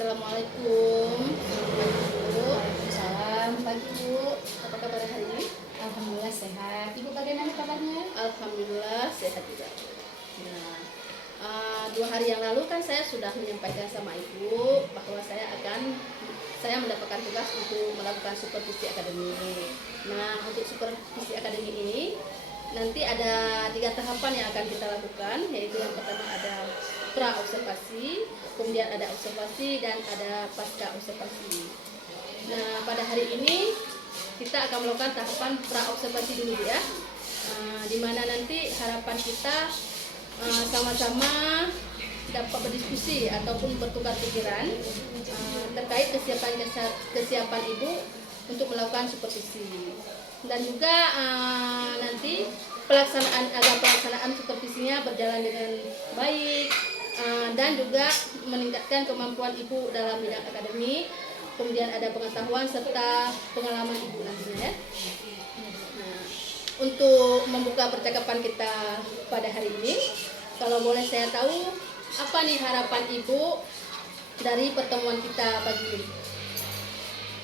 Assalamualaikum. Bu. Salam pagi Bu. Apa kabar hari ini? Alhamdulillah sehat. Ibu bagaimana kabarnya? Alhamdulillah sehat juga. Nah, 2 hari yang lalu kan saya sudah menyampaikan sama Ibu bahwa saya mendapatkan tugas untuk melakukan supervisi akademik. Nah, untuk supervisi akademik ini nanti ada 3 tahapan yang akan kita lakukan, yaitu yang pertama ada pra observasi, kemudian ada observasi, dan ada pasca observasi. Nah, pada hari ini kita akan melakukan tahapan pra observasi dulu ya, di mana nanti harapan kita sama-sama dapat berdiskusi ataupun bertukar pikiran terkait kesiapan Ibu untuk melakukan supervisi, dan juga nanti pelaksanaan supervisinya berjalan dengan baik, dan juga meningkatkan kemampuan Ibu dalam bidang akademik, kemudian ada pengetahuan serta pengalaman Ibu nantinya ya. Nah, untuk membuka percakapan kita pada hari ini, kalau boleh saya tahu apa nih harapan Ibu dari pertemuan kita pagi ini?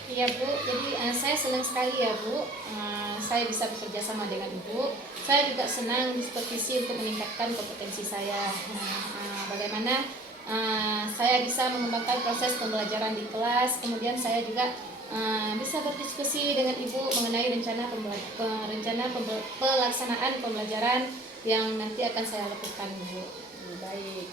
Iya Bu, jadi saya senang sekali ya Bu, saya bisa bekerja sama dengan Ibu. Saya juga senang supervisi untuk meningkatkan kompetensi saya. Bagaimana saya bisa mengembangkan proses pembelajaran di kelas, kemudian saya juga bisa berdiskusi dengan Ibu mengenai rencana pelaksanaan pembelajaran yang nanti akan saya lakukan Bu. Baik.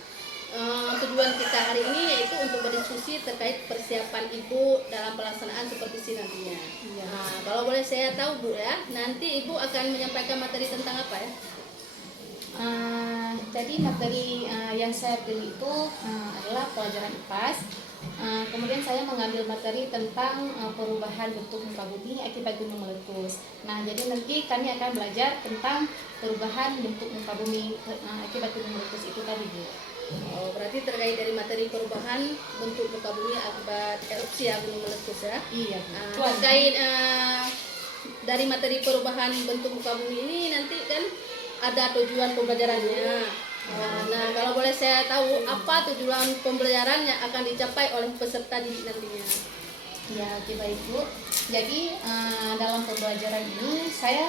Tujuan kita hari ini yaitu untuk berdiskusi terkait persiapan Ibu dalam pelaksanaan supervisi nantinya. Iya. Nah, kalau boleh saya tahu Bu ya, nanti Ibu akan menyampaikan materi tentang apa ya? Jadi materi yang saya pilih itu adalah pelajaran IPAS. Kemudian saya mengambil materi tentang perubahan bentuk muka bumi akibat gunung meletus. Nah, jadi nanti kami akan belajar tentang perubahan bentuk muka bumi akibat gunung meletus itu tadi Bu. Oh, berarti terkait dari materi perubahan bentuk muka bumi akibat erupsi gunung meletus ya? Iya Bu. Terkait dari materi perubahan bentuk muka bumi ini nanti kan ada tujuan pembelajarannya. Nah, kalau boleh saya tahu apa tujuan pembelajaran yang akan dicapai oleh peserta didik nantinya? Ya, oke baik Bu. Jadi dalam pembelajaran ini saya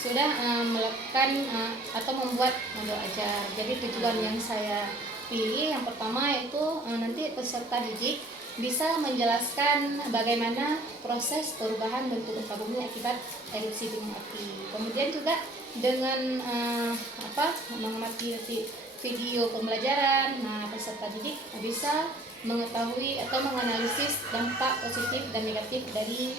sudah melakukan atau membuat modul ajar. Jadi tujuan yang saya pilih yang pertama yaitu nanti peserta didik bisa menjelaskan bagaimana proses perubahan bentuk muka bumi akibat erupsi gunung api. Kemudian juga dengan mengamati video pembelajaran, peserta didik bisa mengetahui atau menganalisis dampak positif dan negatif dari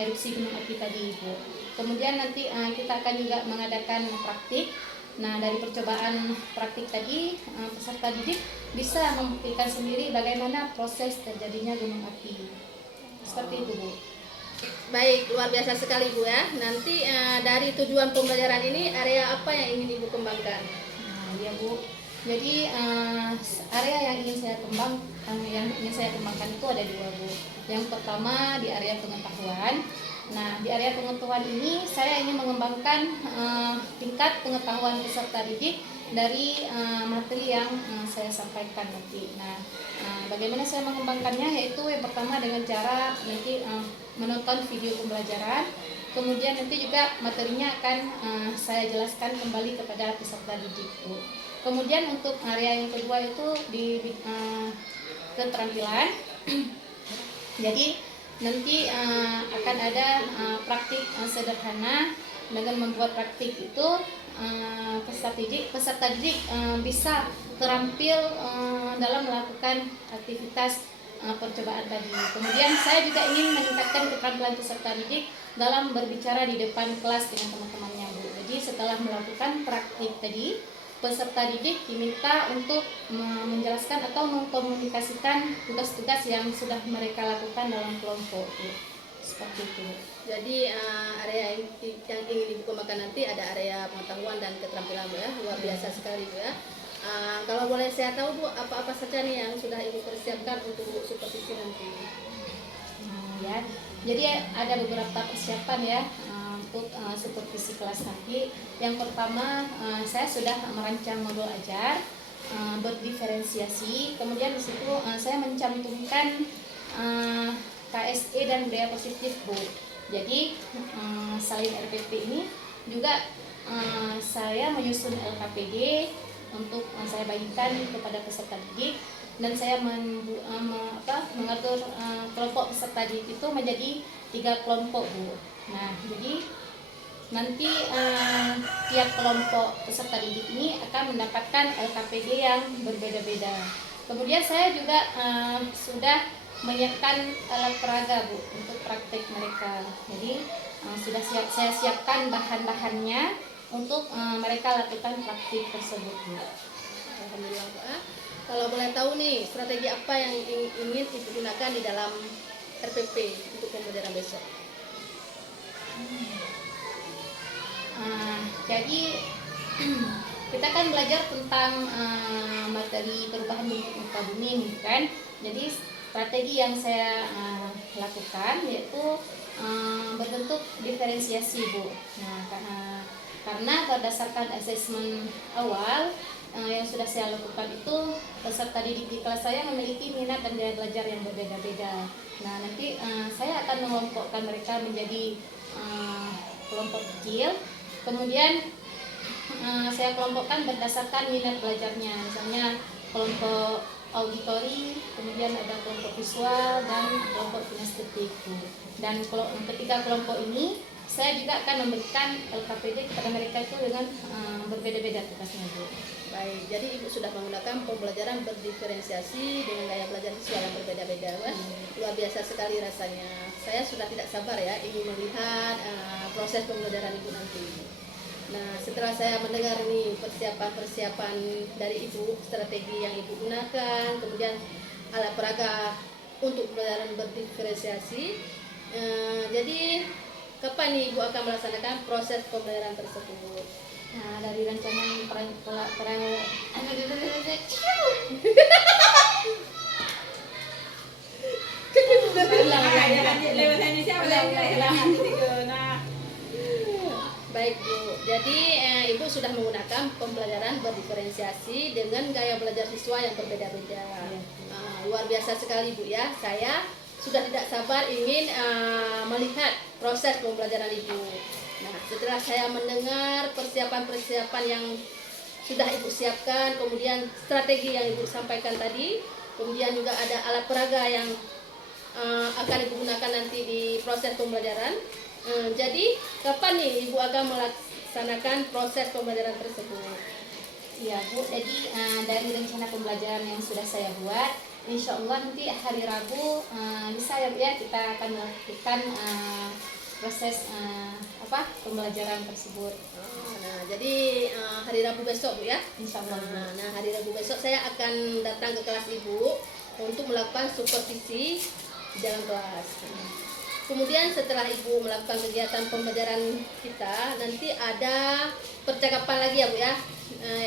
erupsi gunung api tadi Bu. Kemudian nanti kita akan juga mengadakan praktik. Nah, dari percobaan praktik tadi peserta didik bisa membuktikan sendiri bagaimana proses terjadinya gunung api. Seperti itu Bu. Baik, luar biasa sekali Bu ya. Nanti dari tujuan pembelajaran ini area apa yang ingin Ibu kembangkan? Nah, ya Bu. Jadi area yang ingin saya kembangkan itu ada 2 Bu. Yang pertama di area pengetahuan. Nah, di area pengetahuan ini saya ingin mengembangkan tingkat pengetahuan peserta didik dari materi yang saya sampaikan nanti. Nah, bagaimana saya mengembangkannya? Yaitu yang pertama dengan cara nanti menonton video pembelajaran. Kemudian nanti juga materinya akan saya jelaskan kembali kepada peserta didik Bu. Kemudian untuk area yang kedua itu di keterampilan. Jadi nanti akan ada praktik sederhana. Dengan membuat praktik itu peserta didik bisa terampil dalam melakukan aktivitas percobaan tadi. Kemudian saya juga ingin meningkatkan keterampilan peserta didik dalam berbicara di depan kelas dengan teman-temannya Bu. Jadi setelah melakukan praktik tadi, peserta didik diminta untuk menjelaskan atau mengkomunikasikan tugas-tugas yang sudah mereka lakukan dalam kelompok Bu. Seperti itu. Jadi area yang ingin Ibu kembangkan nanti ada area pengetahuan dan keterampilan Bu ya. Luar biasa sekali Bu ya. Kalau boleh saya tahu Bu, apa-apa saja nih yang sudah Ibu persiapkan untuk supervisi nanti? Ya, jadi ada beberapa persiapan ya untuk supervisi kelas nanti. Yang pertama, saya sudah merancang modul ajar berdiferensiasi. Kemudian di situ saya mencantumkan KSE dan budaya positif, Bu. Jadi selain RPP ini juga saya menyusun LKPD untuk saya bagikan kepada peserta didik, dan saya mengatur kelompok peserta didik itu menjadi 3 kelompok, Bu. Nah, jadi nanti tiap kelompok peserta didik ini akan mendapatkan LKPD yang berbeda-beda. Kemudian saya juga sudah menyiapkan alat peraga, Bu, untuk praktek mereka. Jadi saya siapkan bahan-bahannya untuk mereka lakukan praktik tersebut, Bu. Alhamdulillah, Bu. Kalau boleh tahu nih, strategi apa yang ingin Ibu gunakan di dalam RPP untuk pembelajaran besok? Jadi kita kan belajar tentang materi perubahan bentuk muka bumi nih kan. Jadi strategi yang saya lakukan yaitu berbentuk diferensiasi, Bu. Nah, karena berdasarkan asesmen awal yang sudah saya lakukan itu, peserta didik di kelas saya memiliki minat dan gaya belajar yang berbeda-beda. Nah, nanti saya akan mengelompokkan mereka menjadi kelompok kecil. Kemudian saya kelompokkan berdasarkan minat belajarnya. Misalnya kelompok auditori, kemudian ada kelompok visual dan kelompok kinestetik. Dan ketiga kelompok ini saya juga akan memberikan LKPD kepada mereka itu dengan berbeda-beda tugasnya, Bu. Baik, jadi Ibu sudah menggunakan pembelajaran berdiferensiasi dengan gaya belajar siswa yang berbeda-beda, luar biasa sekali rasanya. Saya sudah tidak sabar ya ingin melihat proses pembelajaran Ibu nanti. Nah, setelah saya mendengar nih persiapan dari Ibu, strategi yang Ibu gunakan, kemudian alat peraga untuk pembelajaran berdiferensiasi, jadi kapan nih Ibu akan melaksanakan proses pembelajaran tersebut? Nah, dari rancangan Baik, Bu. Jadi Ibu sudah menggunakan pembelajaran berdiferensiasi dengan gaya belajar siswa yang berbeda-beda. Luar biasa sekali, Bu ya. Saya sudah tidak sabar ingin melihat proses pembelajaran Ibu. Nah, setelah saya mendengar persiapan-persiapan yang sudah Ibu siapkan, kemudian strategi yang Ibu sampaikan tadi, kemudian juga ada alat peraga yang akan Ibu gunakan nanti di proses pembelajaran. Jadi, kapan nih Ibu akan melaksanakan proses pembelajaran tersebut? Ya, Bu. Jadi dari rencana pembelajaran yang sudah saya buat, insya Allah nanti hari Rabu bisa ya kita akan melakukan proses pembelajaran tersebut. Nah, jadi hari Rabu besok, Bu ya. Insya Allah. Nah, hari Rabu besok saya akan datang ke kelas Ibu untuk melakukan supervisi di dalam kelas. Kemudian setelah Ibu melakukan kegiatan pembelajaran kita, nanti ada percakapan lagi ya, Bu ya.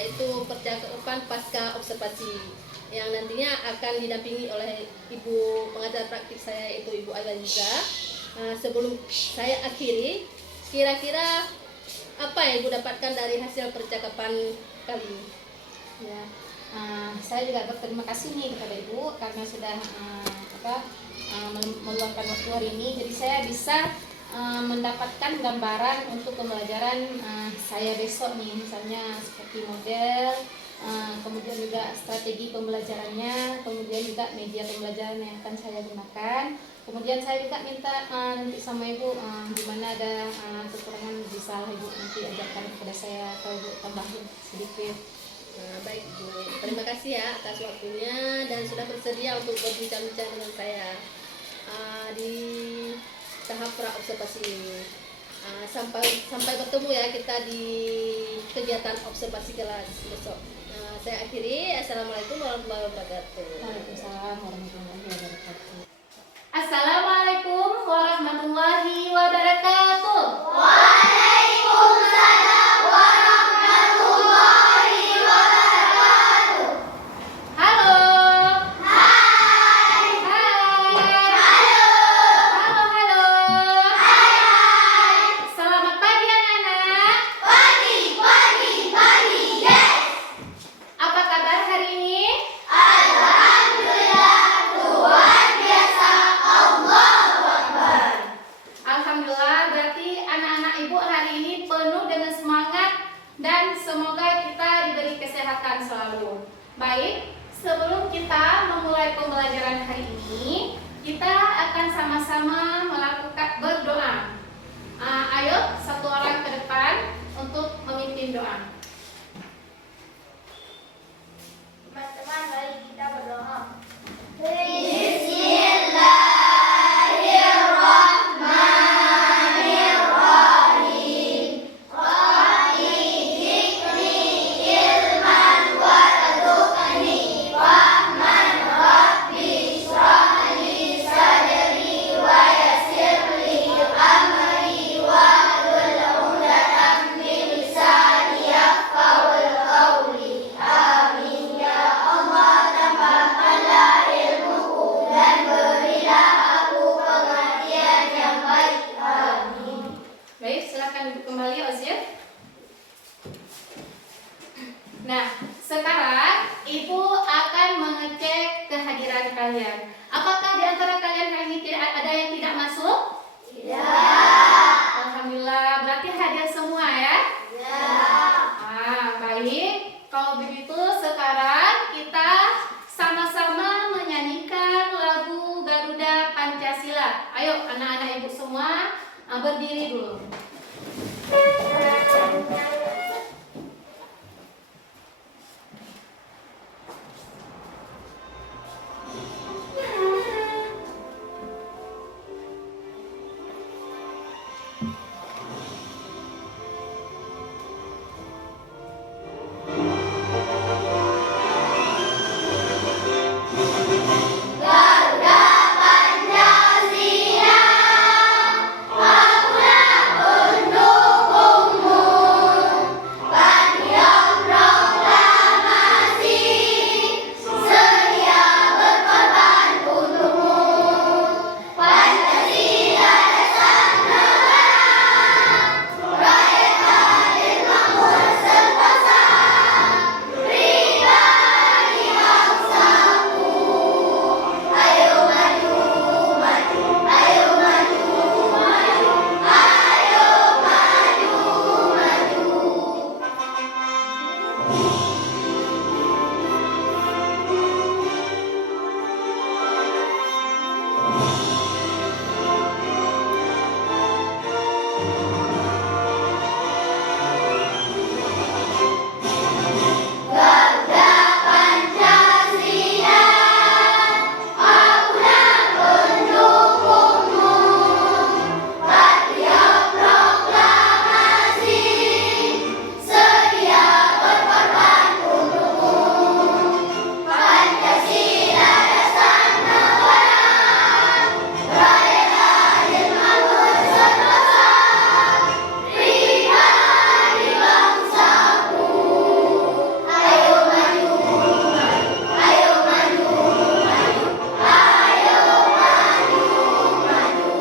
Itu percakapan pasca observasi yang nantinya akan didampingi oleh Ibu pengajar praktik saya, yaitu Ibu Aywaliza. Sebelum saya akhiri, kira-kira apa yang Ibu dapatkan dari hasil percakapan kali ini? Ya, saya juga berterima kasih nih kepada Ibu karena sudah meluangkan waktu hari ini. Jadi saya bisa mendapatkan gambaran untuk pembelajaran saya besok nih, misalnya seperti model, kemudian juga strategi pembelajarannya, kemudian juga media pembelajaran yang akan saya gunakan. Kemudian saya juga minta nanti sama Ibu gimana ada kekurangan bisa Ibu nanti ajarkan kepada saya atau Ibu tambahin sedikit. Baik, Bu. Terima kasih ya atas waktunya dan sudah bersedia untuk berbincang-bincang dengan saya di tahap pra-observasi ini. Sampai bertemu ya kita di kegiatan observasi kelas besok. Saya akhiri. Assalamualaikum warahmatullahi wabarakatuh. Waalaikumsalam warahmatullahi wabarakatuh. Assalamualaikum warahmatullahi wabarakatuh. Waalaikumsalam warahmatullahi wabarakatuh. Halo. Hai. Hai. Halo. Halo. Hai. Selamat pagi anak-anak. Pagi, pagi, pagi, yes. Apa kabar hari hari ini, kita akan sama-sama melakukan berdoa. Ayo, satu orang ke depan untuk memimpin doa. Teman-teman, mari kita berdoa. Bismillahirrahmanirrahim. Rabbi zidni ilman warzuqni fahman Rabbi shrah li sadri wa yassir li amri wahlul 'uqdatam min lisani yafqahul qawli. Amin ya Allah, tambahkanlah ilmuku dan berilah aku pengertian yang baik. Amin. Baik, silakan duduk kembali, Ozir. Nah, sekarang Ibu akan mengecek kehadiran kalian. Apakah di antara kalian hari ini tidak ada yang tidak masuk? Tidak. Alhamdulillah, berarti hadir semua ya? Baik. Kalau begitu sekarang kita sama-sama menyanyikan lagu Garuda Pancasila. Ayo anak-anak Ibu semua berdiri dulu. Garuda Pancasila, akulah pendukungmu. Panjang proklamasi, sedia berkorban untukmu. Pancasila dasar negara, rakyat adil makmur sentosa, pribadi bangsaku. Ayo maju, maju, ayo maju, maju, ayo maju, maju. Garuda Pancasila, akulah pendukungmu. Patriot proklamasi, sedia berkorban untukmu. Pancasila dasar negara, rakyat adil makmur sentosa, pribadi bangsaku. Ayo maju, maju, ayo maju, maju, ayo maju, maju.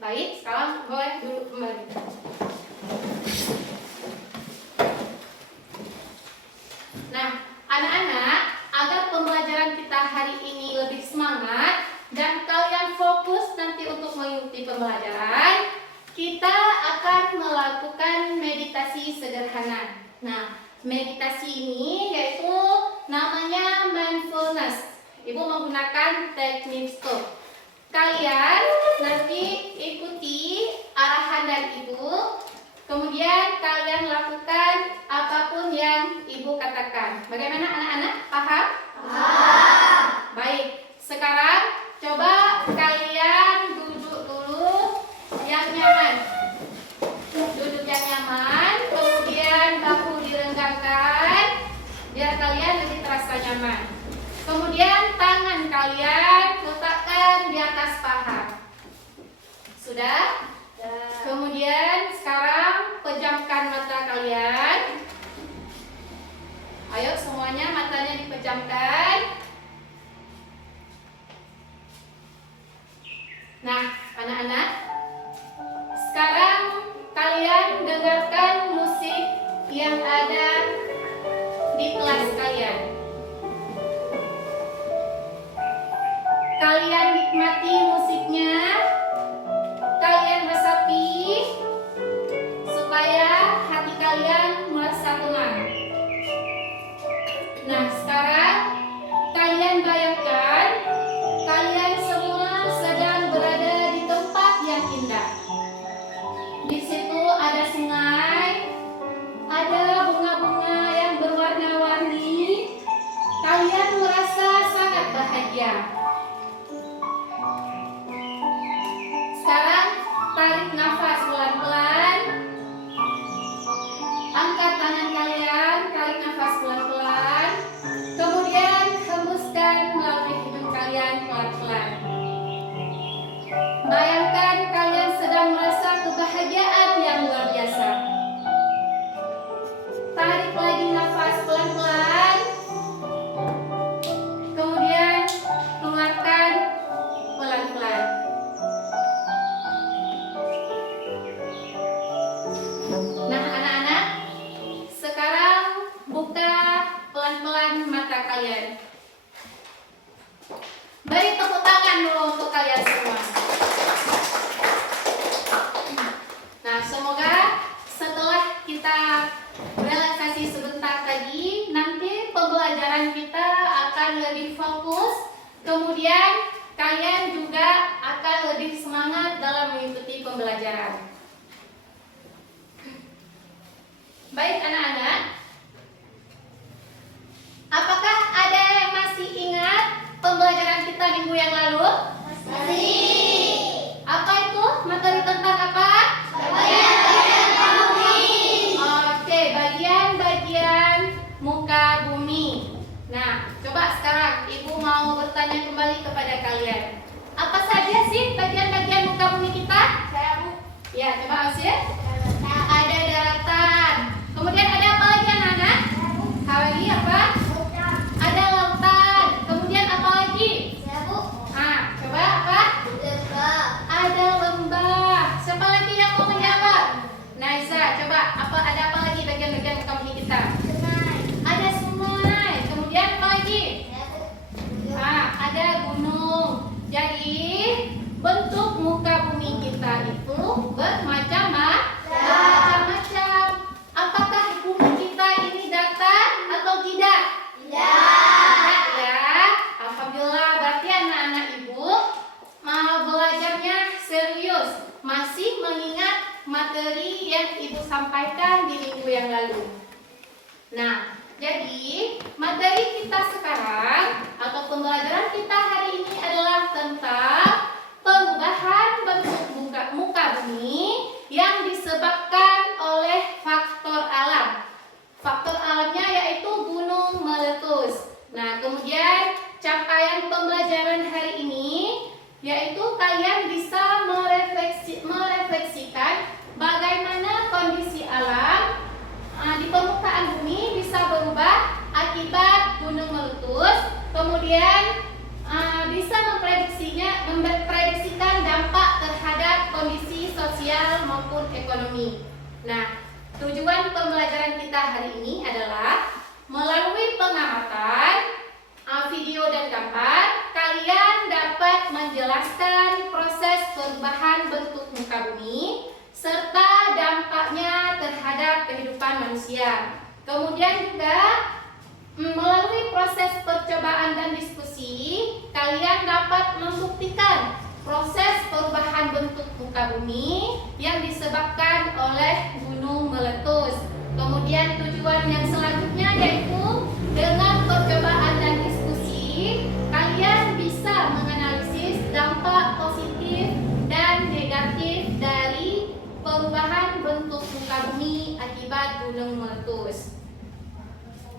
Baik, sekarang boleh duduk kembali. Nah, anak-anak, agar pembelajaran kita hari ini lebih semangat dan kalian fokus nanti untuk mengikuti pembelajaran, kita akan melakukan meditasi sederhana. Nah, meditasi ini yaitu namanya mindfulness. Ibu menggunakan teknik stop. Kalian nanti ikuti arahan dari Ibu, kemudian kalian lakukan apapun yang Ibu katakan. Bagaimana anak-anak? Paham? Paham. Baik, sekarang coba kalian duduk dulu yang nyaman. Duduk yang nyaman, kemudian bahu direnggangkan biar kalian lebih terasa nyaman. Kemudian tangan kalian letakkan di atas paha. Sudah? Kemudian sekarang pejamkan mata kalian. Ayo semuanya matanya dipejamkan. Nah, anak-anak, sekarang kalian dengarkan musik yang ada di kelas kalian. Kalian nikmati musiknya, kalian resapi supaya hati kalian merasa tenang. Nah, sekarang kalian. Beri tepuk tangan dulu untuk kalian semua. Nah, semoga setelah kita relaksasi sebentar tadi, nanti pembelajaran kita akan lebih fokus. Kemudian kalian juga akan lebih semangat dalam mengikuti pembelajaran. Baik anak-anak, apakah ada yang masih ingat pembelajaran kita minggu yang lalu? Masih. Apa itu? Materi tentang apa? Bagian-bagian bumi. Oke, bagian-bagian muka bumi. Nah, coba sekarang Ibu mau bertanya kembali kepada kalian. Apa saja sih bagian-bagian muka bumi kita? Saya Bu. Ya, coba Ausir. Ada daratan. Kemudian ada apa lagi anak-anak? Lagi apa? Ada lautan. Kemudian apa lagi? Saya Bu. Ah, coba apa? Lembah. Ada lembah. Siapa lagi yang mau menjawab? Naisa, coba ada apa lagi bagian-bagian muka bumi kita? Sungai. Ada sungai. Kemudian apa lagi? Saya Bu. Ada gunung. Jadi bentuk muka bumi kita itu bermacam-macam. Apakah bumi kita ini datar atau tidak? Tidak ya. Alhamdulillah, berarti anak-anak Ibu mau belajarnya serius, masih mengingat materi yang Ibu sampaikan di minggu yang lalu. Nah, jadi materi kita sekarang atau pembelajaran kita hari ini adalah tentang perubahan bentuk muka bumi yang disebabkan oleh faktor alam. Faktor alamnya yaitu gunung meletus. Nah, kemudian capaian pembelajaran hari ini yaitu kalian bisa merefleksikan bagaimana kondisi alam di permukaan bumi bisa berubah akibat gunung meletus. Kemudian bisa memprediksikan dampak terhadap kondisi sosial maupun ekonomi. Nah, tujuan pembelajaran kita hari ini adalah melalui pengamatan video dan gambar, kalian dapat menjelaskan proses perubahan bentuk muka bumi serta dampaknya terhadap kehidupan manusia. Kemudian juga melalui proses percobaan dan diskusi, kalian dapat membuktikan proses perubahan bentuk muka bumi yang disebabkan oleh gunung meletus. Kemudian tujuan yang selanjutnya yaitu dengan percobaan dan diskusi, kalian bisa menganalisis dampak positif dan negatif dari perubahan bentuk muka bumi akibat gunung meletus.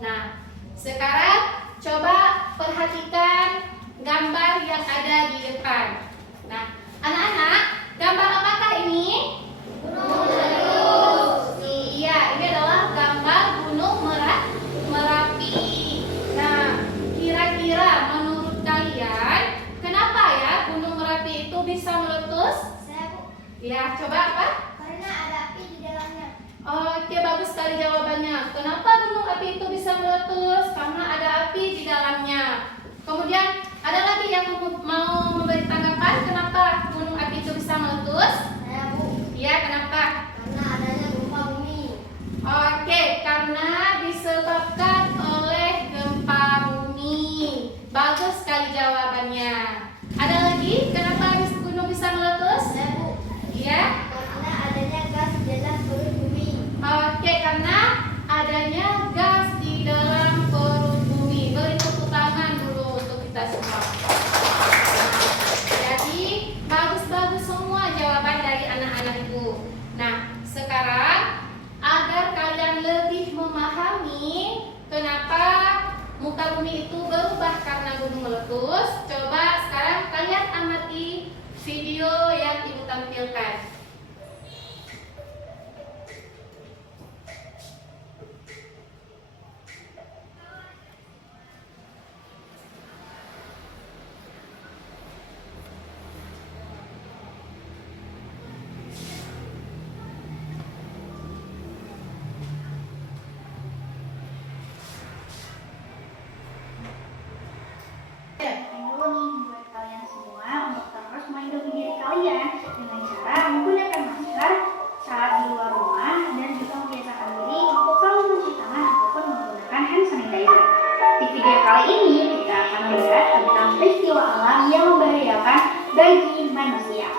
Nah, sekarang coba perhatikan gambar yang ada di depan. Nah, anak-anak, gambar apakah ini? Gunung meletus. Iya, ini adalah gambar gunung Merapi. Nah, kira-kira menurut kalian, kenapa ya gunung Merapi itu bisa meletus? Saya Bu. Ya, coba apa? Karena ada api di dalamnya. Oke, bagus sekali jawabannya. Kenapa gunung api itu bisa meletus? Karena ada api di dalamnya. Kemudian, ada lagi yang mau memberi tanggapan kenapa gunung api itu bisa meletus? Saya Bu. Iya, kenapa? Karena adanya gempa bumi. Oke, karena disebabkan oleh gempa bumi. Bagus sekali jawabannya. Ada lagi kenapa gunung bisa meletus? Saya Bu. Iya. Karena adanya gas di dalam perut bumi. Oke, karena adanya gas di dalam perut bumi. Beri tepuk tangan dulu untuk kita semua. Jadi bagus-bagus semua jawaban dari anak-anak Ibu. Nah, sekarang agar kalian lebih memahami kenapa muka bumi itu berubah karena gunung meletus, coba sekarang kalian amati video yang Ibu tampilkan. bagi manusia.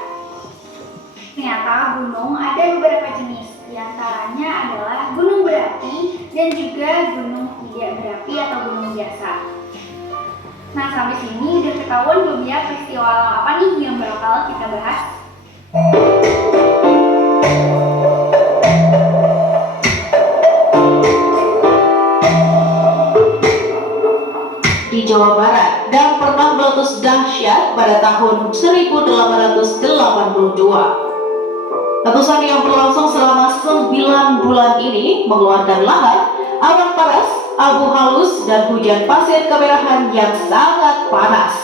Ternyata gunung ada beberapa jenis, diantaranya adalah gunung berapi dan juga gunung tidak berapi atau gunung biasa. Nah, sampai sini udah ketahuan belum ya peristiwa apa nih yang bakal kita bahas? Di Jawa Barat dan pernah meletus dahsyat pada tahun 1882. Letusan yang berlangsung selama 9 bulan ini mengeluarkan lahar, awan panas, abu halus, dan hujan pasir kemerahan yang sangat panas.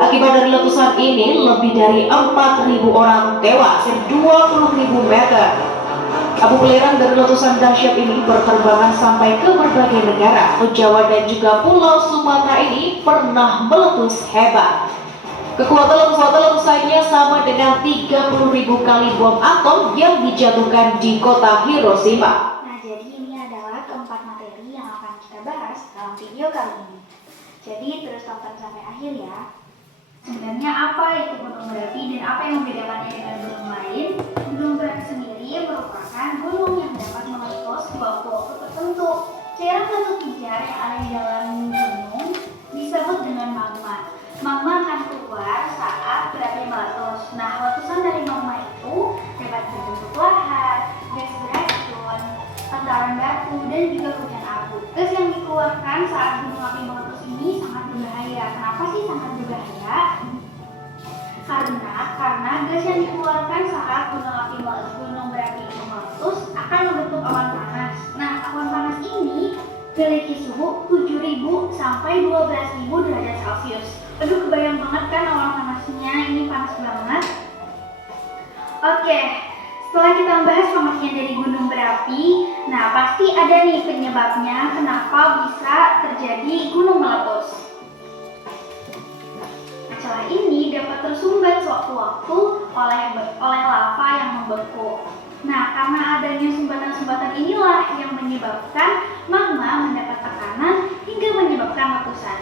Akibat dari letusan ini, lebih dari 4.000 orang tewas dan 20.000 meter. Abu belerang dari letusan dahsyat ini berterbangan sampai ke berbagai negara. Jawa dan juga Pulau Sumatera ini pernah meletus hebat. Kekuatan letusannya sama dengan 30.000 kali bom atom yang dijatuhkan di kota Hiroshima. Nah, jadi ini adalah keempat materi yang akan kita bahas dalam video kali ini. Jadi terus tonton sampai akhir ya. Sebenarnya apa itu gunung berapi dan apa yang membedakannya dengan gunung lain? Gunung berapi sendiri merupakan gunung yang dapat meletus waktu tertentu. Cairan batu pijar yang ada di dalam gunung disebut dengan magma. Magma akan keluar saat berapi meletus. Nah, letusan dari magma itu dapat berbentuk lahar, gas beracun, lantaran batu, dan juga hujan abu. Gas yang dikeluarkan saat gunung api meletus ini sangat berbahaya. Kenapa sih sangat berbahaya? Karena gas yang dikeluarkan saat gunung berapi itu meletus akan membentuk awan panas. Nah, awan panas ini memiliki suhu 7.000 sampai 12.000 derajat Celcius. Aduh, kebayang banget kan awan panasnya, ini panas banget. Oke, setelah kita membahas panasnya dari gunung berapi, nah pasti ada nih penyebabnya kenapa bisa terjadi gunung meletus. Celah ini dapat tersumbat sewaktu-waktu oleh lava yang membeku. Nah, karena adanya sumbatan-sumbatan inilah yang menyebabkan magma mendapat tekanan hingga menyebabkan letusan.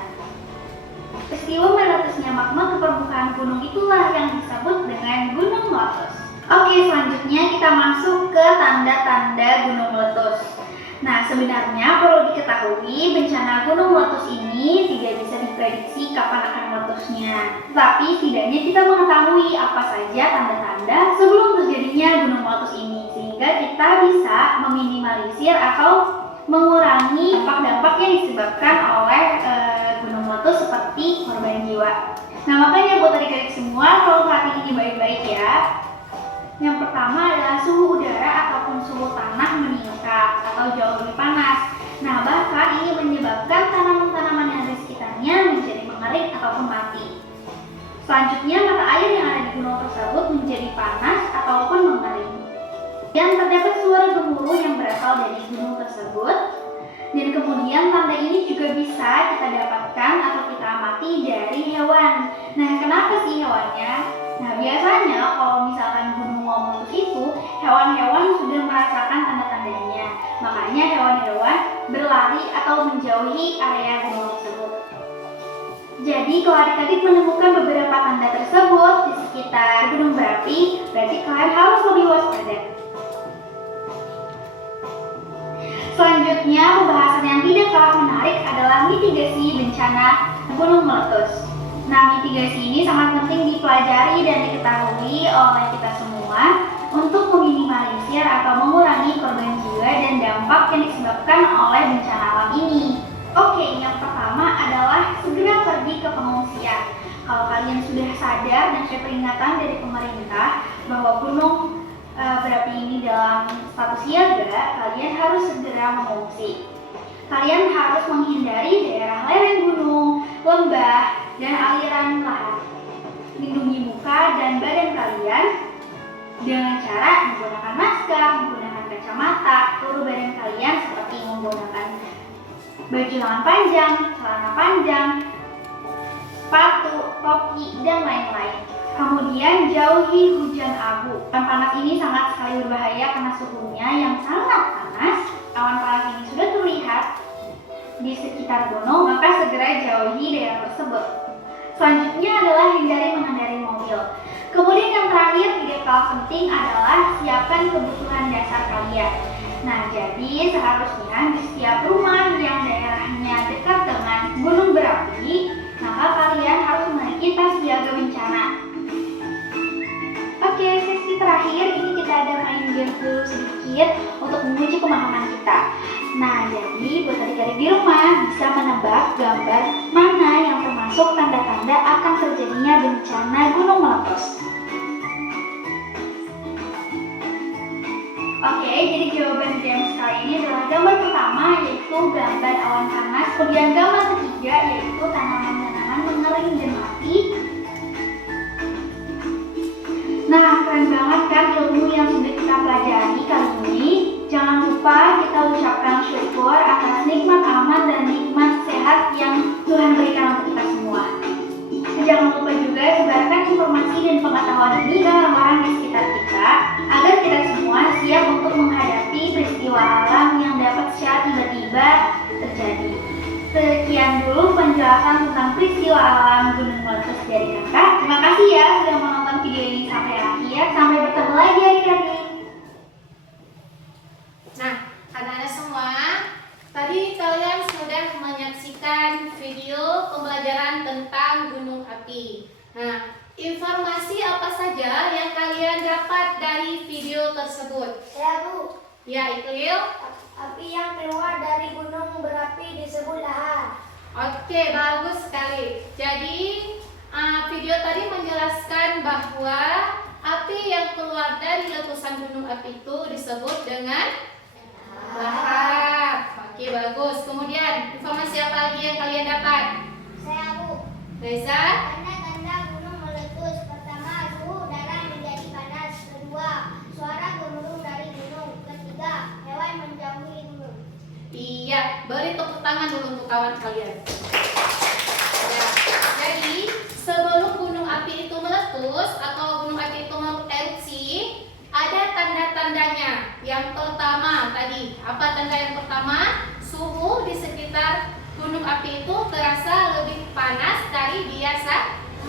Peristiwa meletusnya magma ke permukaan gunung itulah yang disebut dengan gunung meletus. Oke, selanjutnya kita masuk ke tanda-tanda gunung meletus. Nah, sebenarnya perlu diketahui bencana gunung meletus ini tidak bisa diprediksi kapan akan meletusnya. Tapi setidaknya kita mengetahui apa saja tanda-tanda sebelum terjadinya gunung meletus ini, sehingga kita bisa meminimalisir atau mengurangi dampak-dampak yang disebabkan oleh gunung meletus seperti korban jiwa. Nah, makanya buat adik-adik semua tolong perhatiin ini baik-baik ya. Yang pertama adalah suhu udara ataupun suhu tanah meningkat atau jauh lebih panas. Nah, bahkan ini menyebabkan tanaman-tanaman yang ada di sekitarnya menjadi mengering ataupun mati. Selanjutnya, mata air yang ada di gunung tersebut menjadi panas ataupun mengering. Dan terdapat suara gemuruh yang berasal dari gunung tersebut. Dan kemudian tanda ini juga bisa kita dapatkan atau kita amati dari hewan. Nah, kenapa sih hewannya? Nah, biasanya kalau misalkan gunung mau meletus itu, hewan-hewan sudah merasakan tanda-tandanya. Makanya hewan-hewan berlari atau menjauhi area gunung tersebut. Jadi, kalau adik-adik menemukan beberapa tanda tersebut di sekitar gunung berapi, berarti kalian harus lebih waspada. Selanjutnya, pembahasan yang tidak kalah menarik adalah mitigasi bencana gunung meletus. Nah, mitigasi ini sangat penting dipelajari dan diketahui oleh kita semua untuk meminimalisir atau mengurangi korban jiwa dan dampak yang disebabkan oleh bencana alam ini. Oke, yang pertama adalah segera pergi ke pengungsian. Kalau kalian sudah sadar dan ada peringatan dari pemerintah bahwa gunung berapi ini dalam status siaga, kalian harus segera mengungsi. Kalian harus menghindari daerah lereng gunung, lembah, dan aliran lahar. Lindungi muka dan badan kalian dengan cara menggunakan masker, menggunakan kacamata, seluruh badan kalian seperti menggunakan baju lengan panjang, celana panjang, sepatu, topi, dan lain-lain. Kemudian jauhi hujan abu. Awan panas ini sangat sekali berbahaya karena suhunya yang sangat panas. Awan panas ini sudah terlihat di sekitar gunung, maka segera jauhi daerah tersebut. Selanjutnya adalah hindari mengendarai mobil fosil. Kemudian yang terakhir tidak kalah penting adalah siapkan kebutuhan dasar kalian. Nah, jadi seharusnya di setiap rumah yang daerahnya dekat dengan gunung berapi, maka kalian harus memiliki tas siaga bencana. Oke, sesi terakhir ini kita ada main game dulu sedikit untuk menguji pemahaman kita. Nah, jadi buat adik-adik di rumah bisa menebak gambar mana yang termasuk tanda-tanda akan terjadinya bencana gunung meletus. Oke, jadi jawaban game kali ini adalah gambar pertama yaitu gambar awan panas, kemudian gambar ketiga yaitu tanaman-tanaman mengering dan mati. Nah, keren banget kan ilmu yang sudah kita pelajari kali ini. Jangan lupa kita ucapkan syukur atas nikmat aman dan nikmat sehat yang Tuhan berikan untuk kita semua. Jangan lupa juga sebarkan informasi dan pengetahuan ini ke orang-orang di sekitar kita agar kita semua siap untuk menghadapi peristiwa alam yang dapat secara tiba-tiba terjadi. Sekian dulu penjelasan tentang peristiwa alam gunung meletus dari kakak. Terima kasih ya sudah menonton video ini sampai akhir. Sampai bertemu lagi adik-adik. Nah, anak-anak semua, tadi kalian sudah menyaksikan video pembelajaran tentang gunung api. Nah, informasi apa saja yang kalian dapat dari video tersebut? Ya Bu, Ya, Iqlil. api yang keluar dari gunung berapi disebut lahar. Oke, bagus sekali. Jadi, video tadi menjelaskan bahwa api yang keluar dari letusan gunung api itu disebut dengan lahar. Oke, bagus. Kemudian, informasi apa lagi yang kalian dapat? Saya Bu, Reza? tanda-tanda gunung meletus. Pertama, suhu udara menjadi panas. Kedua, suara gemuruh dari gunung. Ketiga, hewan menjauhi gunung. Iya, beri tepuk tangan dulu untuk kawan kalian. Ya, jadi sebelum gunung api itu meletus atau gunung api itu erupsi, ada tanda-tandanya. Yang pertama tadi, apa tanda yang pertama? Suhu di sekitar gunung api itu terasa lebih panas dari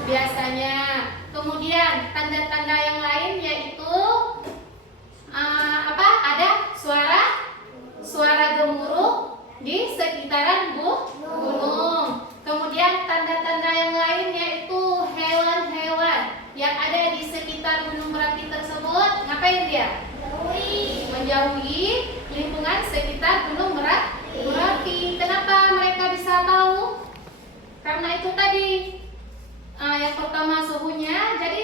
biasanya. Kemudian tanda-tanda yang lain yaitu ada suara gemuruh di sekitaran gunung. Kemudian tanda-tanda yang lain yaitu hewan-hewan yang ada di sekitar gunung berapi tersebut ngapain dia? Menjauhi lingkungan sekitar gunung berapi. Kenapa mereka bisa tahu? Karena itu tadi yang pertama suhunya, jadi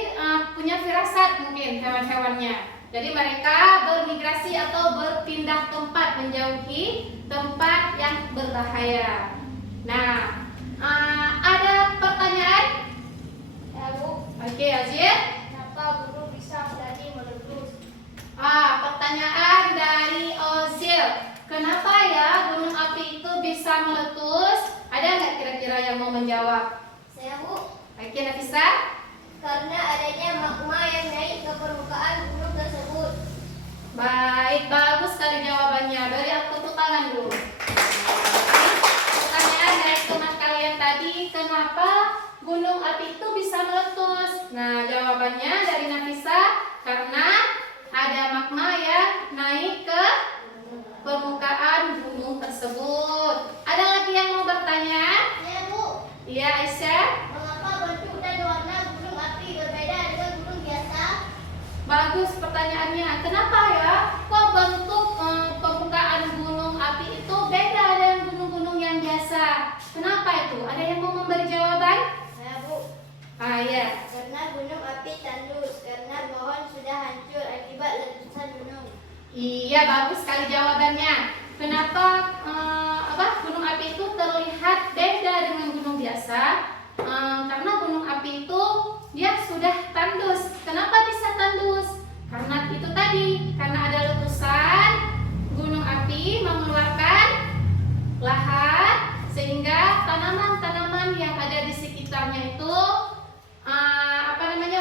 punya firasat mungkin hewan-hewannya. Jadi mereka bermigrasi atau berpindah tempat menjauhi tempat yang berbahaya. Nah, ada pertanyaan? Ya Bu, Oke, Azir. kenapa gunung bisa menjadi meletus? Pertanyaan dari Ozil. Kenapa ya gunung api itu bisa meletus? Ada nggak kira-kira yang mau menjawab? Saya Bu, Oke, Nafisa. karena adanya magma yang naik ke permukaan gunung tersebut. Baik, bagus sekali jawabannya. Beri tepuk tangan dulu. Pertanyaan dari teman kalian tadi, kenapa gunung api itu bisa meletus? Nah, jawabannya dari Nafisa, karena ada magma yang naik ke permukaan gunung tersebut. Ada lagi yang mau bertanya? Ya Bu, Iya, Aisyah. mengapa bentuk dan warna gunung api berbeda dengan gunung biasa? Bagus pertanyaannya. Kenapa ya? Kok bentuk permukaan gunung api itu beda dengan gunung-gunung yang biasa? Kenapa itu? Ada yang mau memberi jawaban? Ya Bu, Ya. karena gunung api tandus, karena pohon sudah hancur akibat letusan gunung. Iya, bagus sekali jawabannya. Kenapa gunung api itu terlihat beda dengan gunung biasa? Karena gunung api itu dia sudah tandus. Kenapa bisa tandus? Karena itu tadi, karena ada letusan gunung api mengeluarkan lahar sehingga tanaman-tanaman yang ada di sekitarnya itu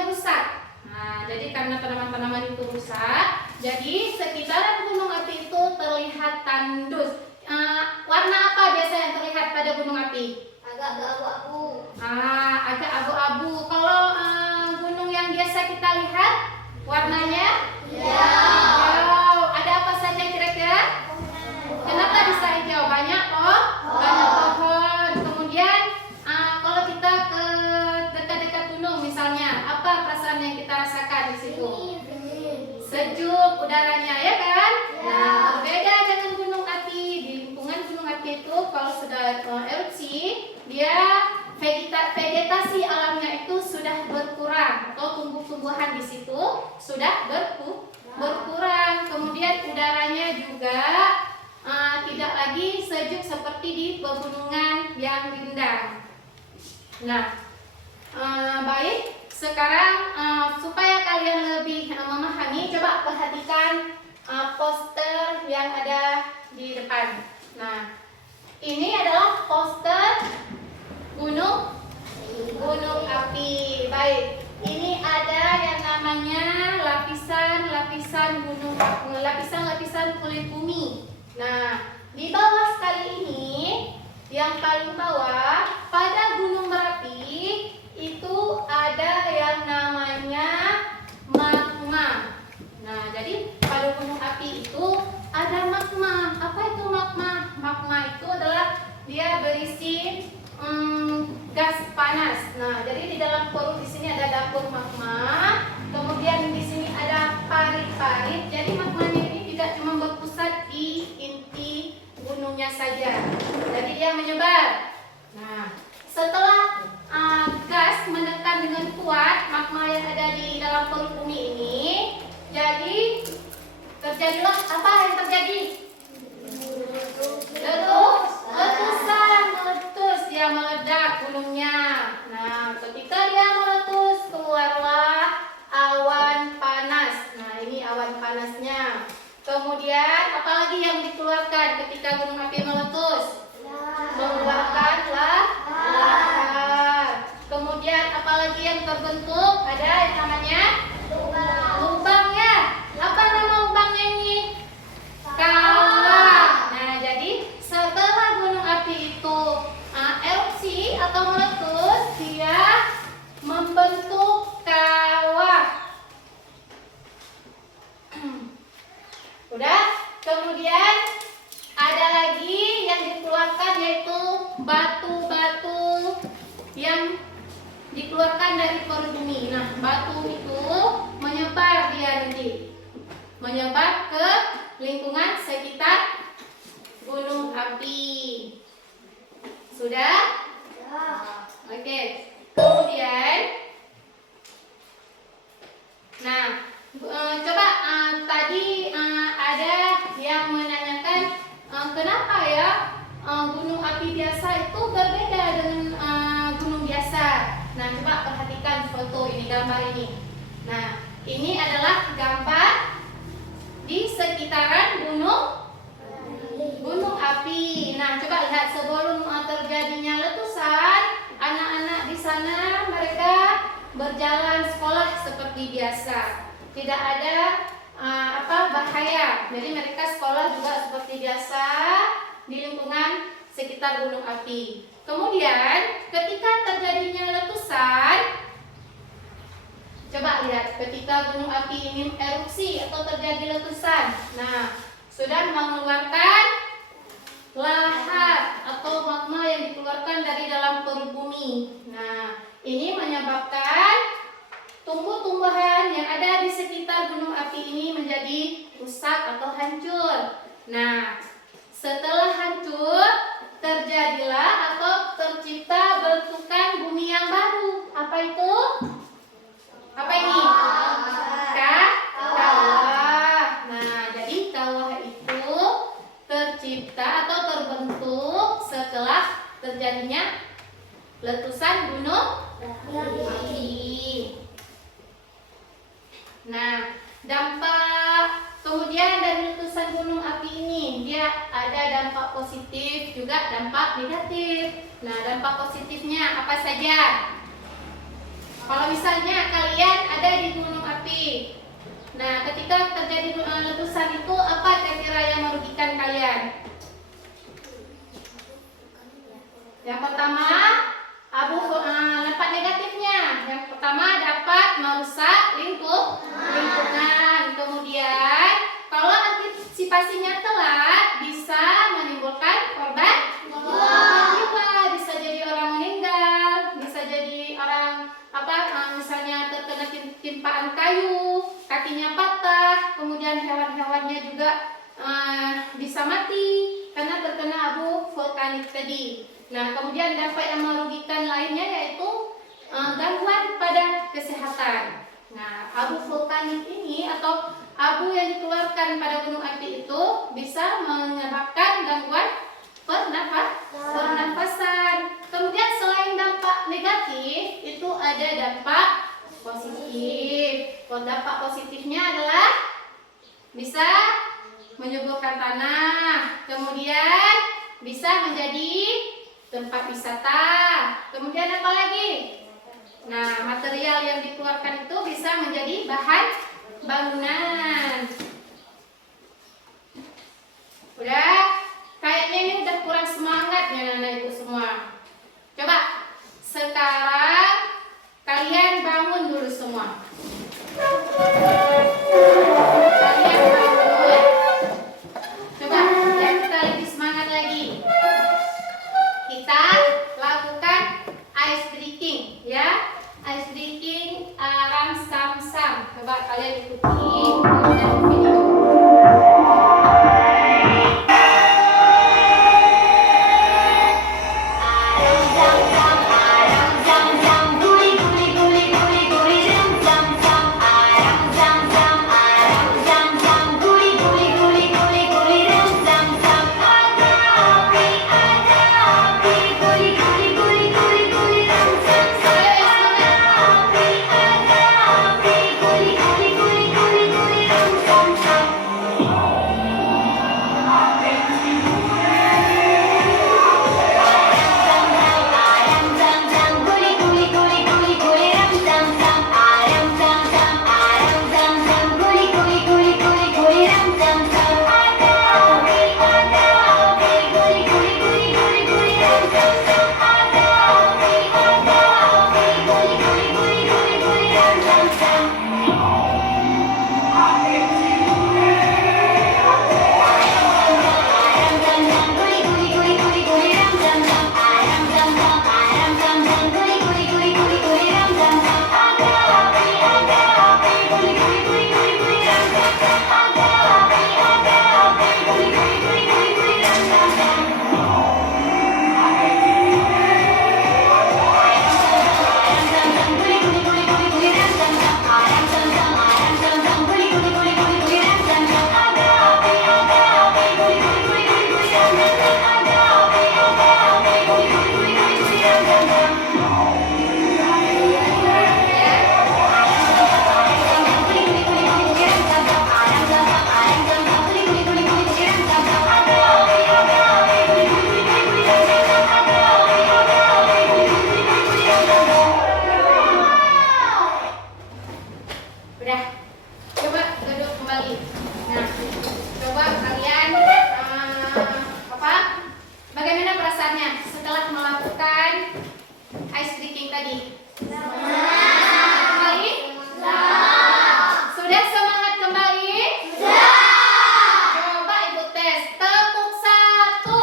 rusak. Nah, jadi karena tanaman-tanaman itu rusak, jadi sekitaran gunung api itu terlihat tandus. Warna apa biasa yang terlihat pada gunung api? Agak abu-abu. Agak abu-abu. Kalau gunung kita lihat warnanya? Hijau. Ada apa saja kira-kira? Kenapa bisa hijau? Banyak banyak pohon. Kemudian kalau kita ke dekat-dekat gunung misalnya, apa perasaan yang kita rasakan di situ? Sejuk udaranya, ya kan? Nah, berbeda dengan gunung api. Di lingkungan gunung api itu kalau sudah erupsi, dia vegetasi alamnya itu sudah berkurang, atau tumbuh-tumbuhan di situ sudah berkurang. Kemudian udaranya juga tidak lagi sejuk seperti di pegunungan yang rindang. Nah, baik. Sekarang supaya kalian lebih memahami, coba perhatikan poster yang ada di depan. Nah, ini adalah poster gunung api. Baik, ini ada yang namanya lapisan kulit bumi. Nah, di bawah sekali ini, yang paling bawah pada gunung Merapi itu ada yang namanya magma. Nah, jadi pada gunung api itu ada magma. Apa itu magma? Magma itu adalah dia berisi gas panas. Nah, jadi di dalam perut di sini ada dapur magma. Kemudian di sini ada parit-parit. Jadi magmanya ini tidak cuma berpusat di inti gunungnya saja. Jadi dia menyebar. Nah, setelah gas menekan dengan kuat magma yang ada di dalam perut bumi ini, jadi terjadilah apa yang terjadi? Letusan, meletus, dia meledak gunungnya. Nah, ketika dia meletus keluarlah awan panas. Nah, ini awan panasnya. Kemudian apalagi yang dikeluarkan ketika gunung api meletus? Mengeluarkan lahar. Kemudian apalagi yang terbentuk? Ada yang namanya lubang, ya. Apa nama lubangnya ini? Kawah. Nah, jadi setelah gunung api itu erupsi atau meletus, dia membentuk kawah. Udah? Kemudian ada lagi yang dikeluarkan, yaitu batu-batu yang dikeluarkan dari perut bumi. Nah, batu itu menyebar ke lingkungan sekitar gunung api. Sudah? Oke. Kemudian, nah, coba tadi ada yang menanyakan kenapa ya gunung api biasa itu berbeda dengan gunung biasa. Nah, coba perhatikan foto ini, gambar ini. Nah, ini adalah gambar di sekitaran gunung api. Nah, coba lihat sebelum terjadinya letusan, anak-anak di sana mereka berjalan sekolah seperti biasa. Tidak ada bahaya. Jadi mereka sekolah juga seperti biasa di lingkungan sekitar gunung api. Kemudian ketika terjadinya letusan, coba lihat ketika gunung api ini erupsi atau terjadi letusan. Nah, sudah mengeluarkan lahar atau magma yang dikeluarkan dari dalam perut bumi. Nah, ini menyebabkan tumbuh-tumbuhan yang ada di sekitar gunung api ini menjadi rusak atau hancur. Nah, setelah hancur, terjadilah atau tercipta bentukan bumi yang baru. Apa itu? Apa ini? Kawah. Nah, jadi kawah itu tercipta atau terbentuk setelah terjadinya letusan gunung api. Nah, dampak kemudian dari letusan gunung api ini, dia ada dampak positif juga dampak negatif. Nah, dampak positifnya apa saja? Kalau misalnya kalian ada di gunung api, nah ketika terjadi letusan itu apa kira-kira yang merugikan kalian? Yang pertama, dampak negatifnya. Yang pertama dapat merusak timpaan kayu, kakinya patah, kemudian hewan-hewannya juga bisa mati karena terkena abu vulkanik tadi. Nah, kemudian dampak yang merugikan lainnya yaitu gangguan pada kesehatan. Nah, abu vulkanik ini atau abu yang dikeluarkan pada gunung api itu bisa menyebabkan gangguan pernafasan. Kemudian selain dampak negatif, itu ada dampak positif. Dampak positifnya adalah bisa menyuburkan tanah, kemudian bisa menjadi tempat wisata. Kemudian apa lagi? Nah, material yang dikeluarkan itu bisa menjadi bahan bangunan. Udah, kayaknya ini udah kurang semangat ya anak ibu semua. Coba sekarang kalian bangun dulu semua. Kalian bangun. Coba ya, kita lebih semangat lagi. Kita lakukan ice breaking ya. Ice breaking aram sam-sam. Coba kalian ikuti dalam video. Udah, coba duduk kembali. Nah, coba kalian bagaimana perasaannya setelah melakukan ice breaking tadi? Kembali? Sudah semangat kembali? Coba ibu tes. Tepuk 1.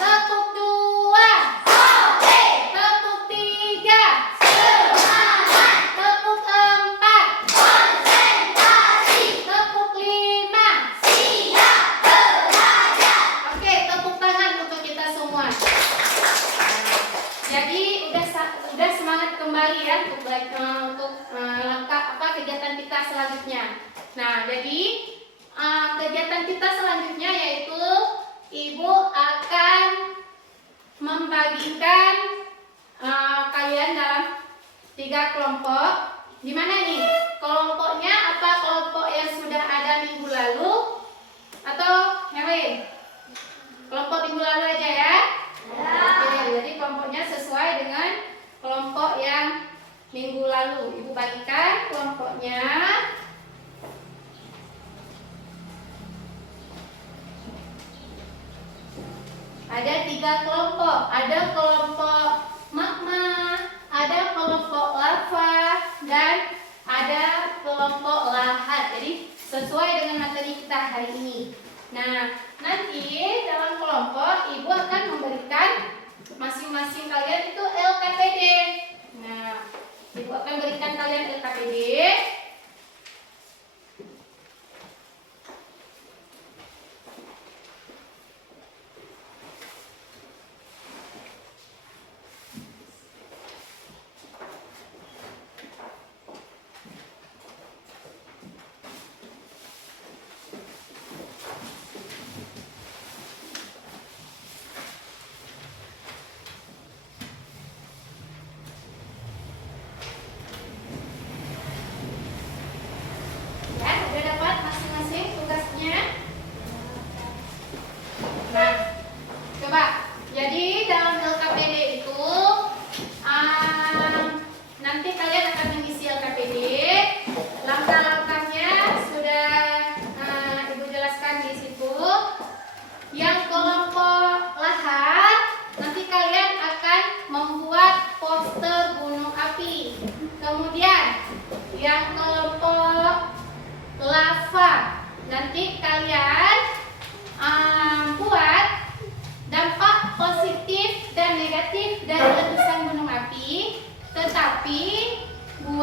Tepuk 2. Tepuk 3. Tepuk 4. Tepuk 5. Oke, tepuk tangan untuk kita semua. Jadi udah semangat kembali ya untuk lengkap kegiatan kita selanjutnya. Nah, jadi kegiatan kita selanjutnya yaitu ibu akan membagikan kalian dalam 3 kelompok. Gimana nih? Kelompoknya apa kelompok yang sudah ada minggu lalu atau yang lain? Kelompok minggu lalu aja ya? Oke, jadi kelompoknya sesuai dengan kelompok yang minggu lalu. Ibu bagikan kelompoknya. Ada 3 kelompok. Ada kelompok magma, ada kelompok lava, dan ada kelompok lahat. Jadi sesuai dengan materi kita hari ini. Nah, nanti dalam kelompok ibu akan memberikan masing-masing kalian itu LKPD. Nah, ibu akan berikan kalian LKPD.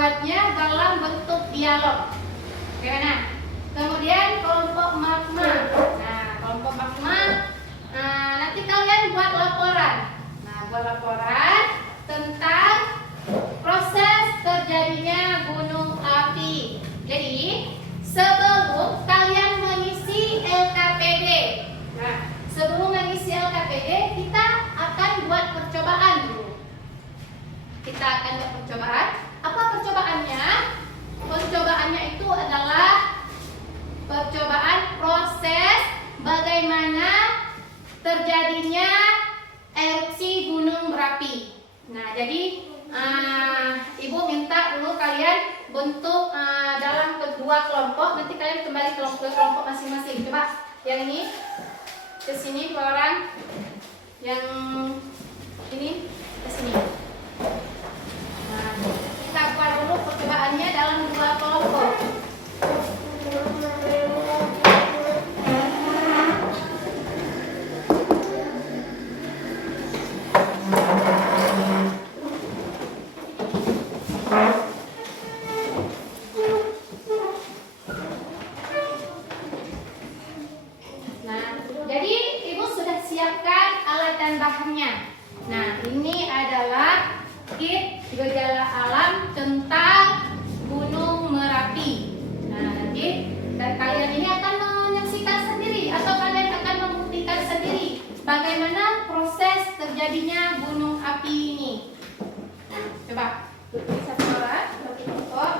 membuatnya dalam bentuk dialog. Bagaimana? Kemudian kelompok magma. Nah, kelompok magma, nanti kalian buat laporan. Nah, buat laporan tentang proses terjadinya gunung api. Jadi, sebelum kalian mengisi LKPD, nah, sebelum mengisi LKPD, kita akan buat percobaan dulu. Kita akan buat percobaan. Apa percobaannya? Percobaannya itu adalah percobaan proses bagaimana terjadinya erupsi gunung berapi. Nah, jadi Ibu minta dulu kalian bentuk dalam kedua kelompok. Nanti kalian kembali ke kelompok masing-masing. Coba yang ini ke sini, dua orang. Yang ini ke sini. Nah, kita buat dulu percobaannya dalam dua kelompok. Nah, jadi Ibu sudah siapkan alat dan bahannya. Nah, ini adalah kit gejala alam tentang Gunung Merapi. Nah, nanti kalian ini akan menyaksikan sendiri atau kalian akan membuktikan sendiri bagaimana proses terjadinya gunung api ini. Nah, coba tutup satu orang, satu kelompok.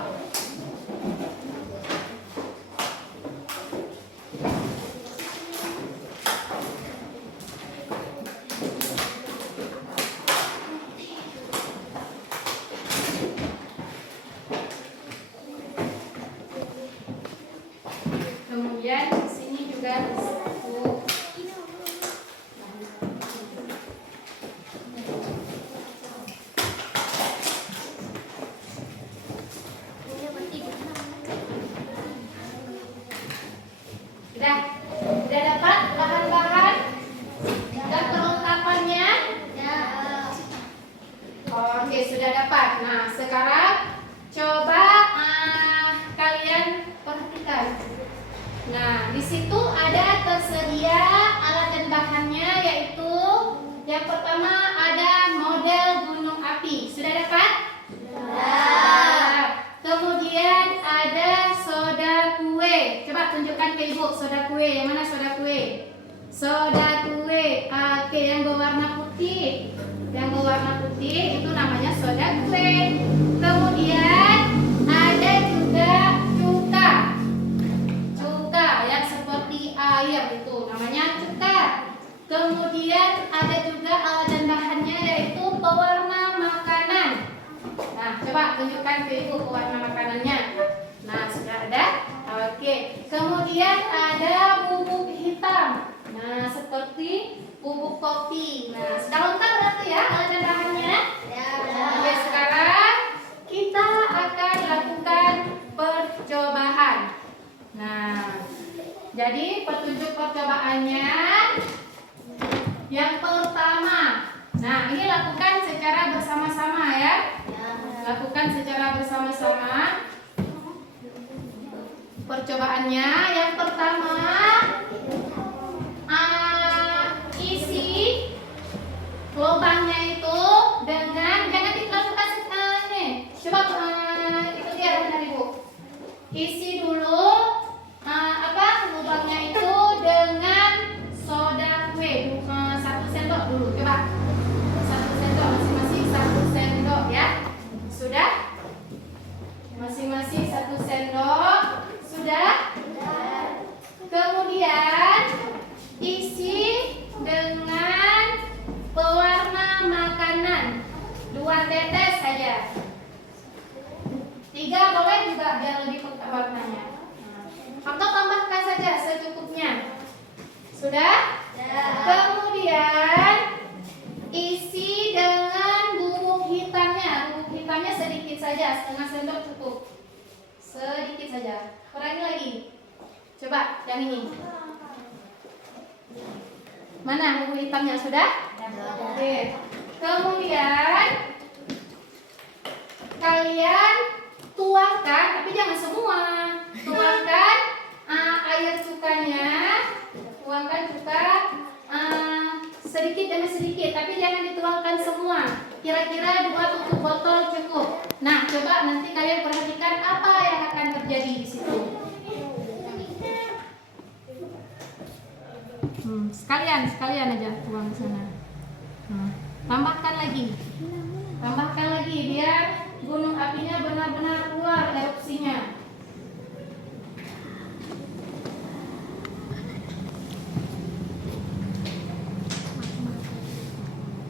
Kemudian di sini juga satu. Sudah dapat bahan-bahan dan perlengkapannya? Ya. Oke, sudah dapat. Nah, sekarang coba kalian perhatikan. Nah, di situ ada tersedia alat dan bahannya, yaitu yang pertama ada model gunung api. Sudah dapat? Sudah. Kemudian ada soda kue. Coba tunjukkan ke Ibu soda kue. Yang mana soda kue? Soda kue. Oke, yang berwarna putih. Yang berwarna putih itu namanya soda kue. Kemudian ada juga cuka yang seperti air, itu namanya cuka. Kemudian ada juga alat dan bahannya, yaitu pewarna makanan. Nah, coba tunjukkan ke Ibu pewarna makanannya. Nah, sudah ada. Oke. Kemudian ada bubuk hitam. Nah, seperti bubuk kopi. Nah, sudah lengkap berarti ya alat dan bahannya? Ya. Oke, sekarang kita akan lakukan percobaan. Nah, jadi petunjuk percobaannya yang pertama. Nah, ini lakukan secara bersama-sama ya. Lakukan secara bersama-sama. Percobaannya yang pertama, isi lubangnya itu dengan, jangan dilakukan ini. Coba ikuti arahan dari Ibu. Isi dulu lubangnya itu dengan soda kue 1 sendok dulu. Coba 1 sendok, masing-masing 1 sendok ya. Sudah? Masing-masing 1 sendok. Sudah? Kemudian isi dengan pewarna makanan 2 tetes saja. 3 boleh juga biar lebih pekat warnanya. Atau tambahkan saja secukupnya. Sudah? Ya. Kemudian isi dengan bubuk hitamnya. Bubuk hitamnya sedikit saja, 1/2 sendok cukup. Sedikit saja. Kurangi lagi. Coba yang ini. Mana bubuk hitamnya? Sudah? Ya. Oke. Kemudian kalian tuangkan, tapi jangan semua. Tuangkan air cukanya, tuangkan cuka sedikit demi sedikit, tapi jangan dituangkan semua. Kira-kira 2 tutup botol cukup. Nah, coba nanti kalian perhatikan apa yang akan terjadi di situ. Sekalian aja tuang ke sana. Tambahkan lagi biar gunung apinya benar-benar keluar erupsinya.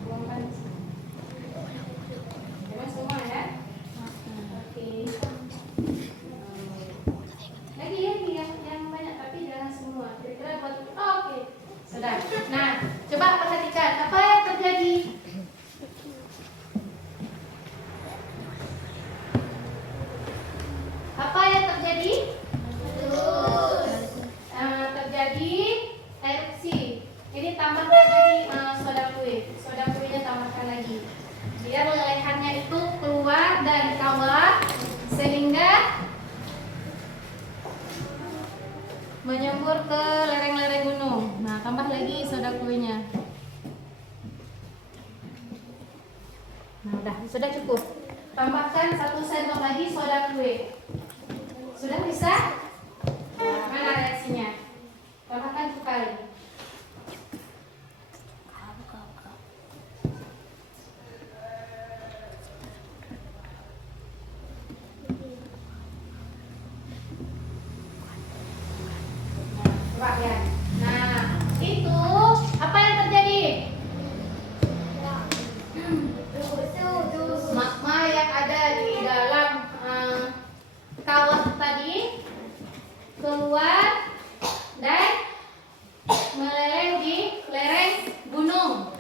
Tuangkan semua ya. Oke. Lagi yang banyak, tapi jangan semua. Kira-kira buat oke. Sudah. Nah, coba perhatikan apa yang terjadi. Apa yang terjadi? Terjadi erupsi. Ini tambahkan lagi soda kue. Soda kuenya tambahkan lagi. Biar lelehannya itu keluar dari kawah sehingga menyembur ke lereng-lereng gunung. Nah, tambah lagi soda kuenya. Nah, sudah cukup. Tambahkan 1 sendok lagi soda kue. Sudah bisa? Nah, mana reaksinya? Tambahkan cuka lagi. Coba ya. Nah, itu apa yang terjadi? Magma yang ada di dalam kawah tadi keluar dan meleleh di lereng gunung.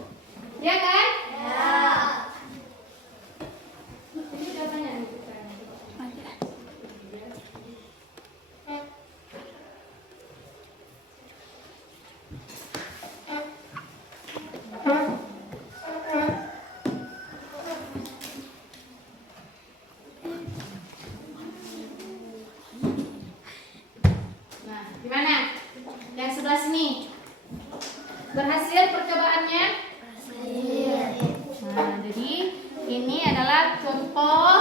Ya kan? Ya. Ini udah banyak nih cukanya. Nah, gimana? Yang sebelah sini berhasil percobaannya? Nah, jadi ini adalah contoh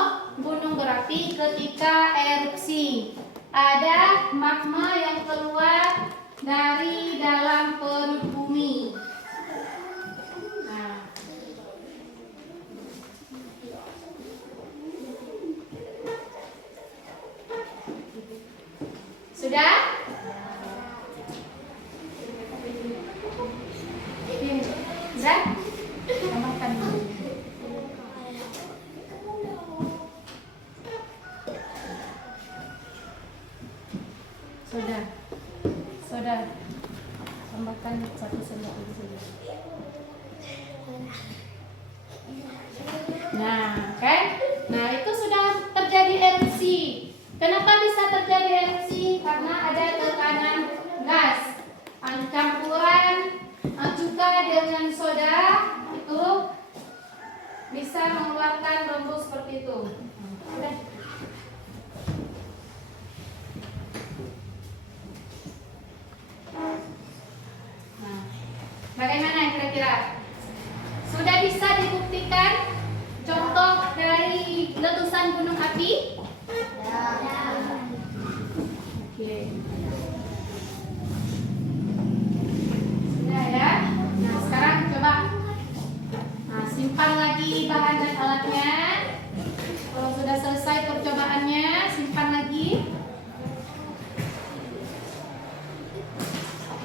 gunung berapi ketika erupsi. Ada magma yang keluar dari dalam perut bumi. Nah, sudah? Sudah? Tambahkan dulu. Sudah. Tambahkan 1 sendok lagi saja. Nah, kan? Nah, itu sudah terjadi erupsi. Kenapa bisa terjadi erupsi? Karena ada tekanan gas. Campuran cuka dengan soda itu bisa mengeluarkan rembuh seperti itu. Udah. Nah, bagaimana kira-kira? Sudah bisa dibuktikan contoh dari letusan gunung api? Oke. Sudah ya. Nah, sekarang coba simpan lagi bahan dan alatnya. Kalau sudah selesai percobaannya, simpan lagi.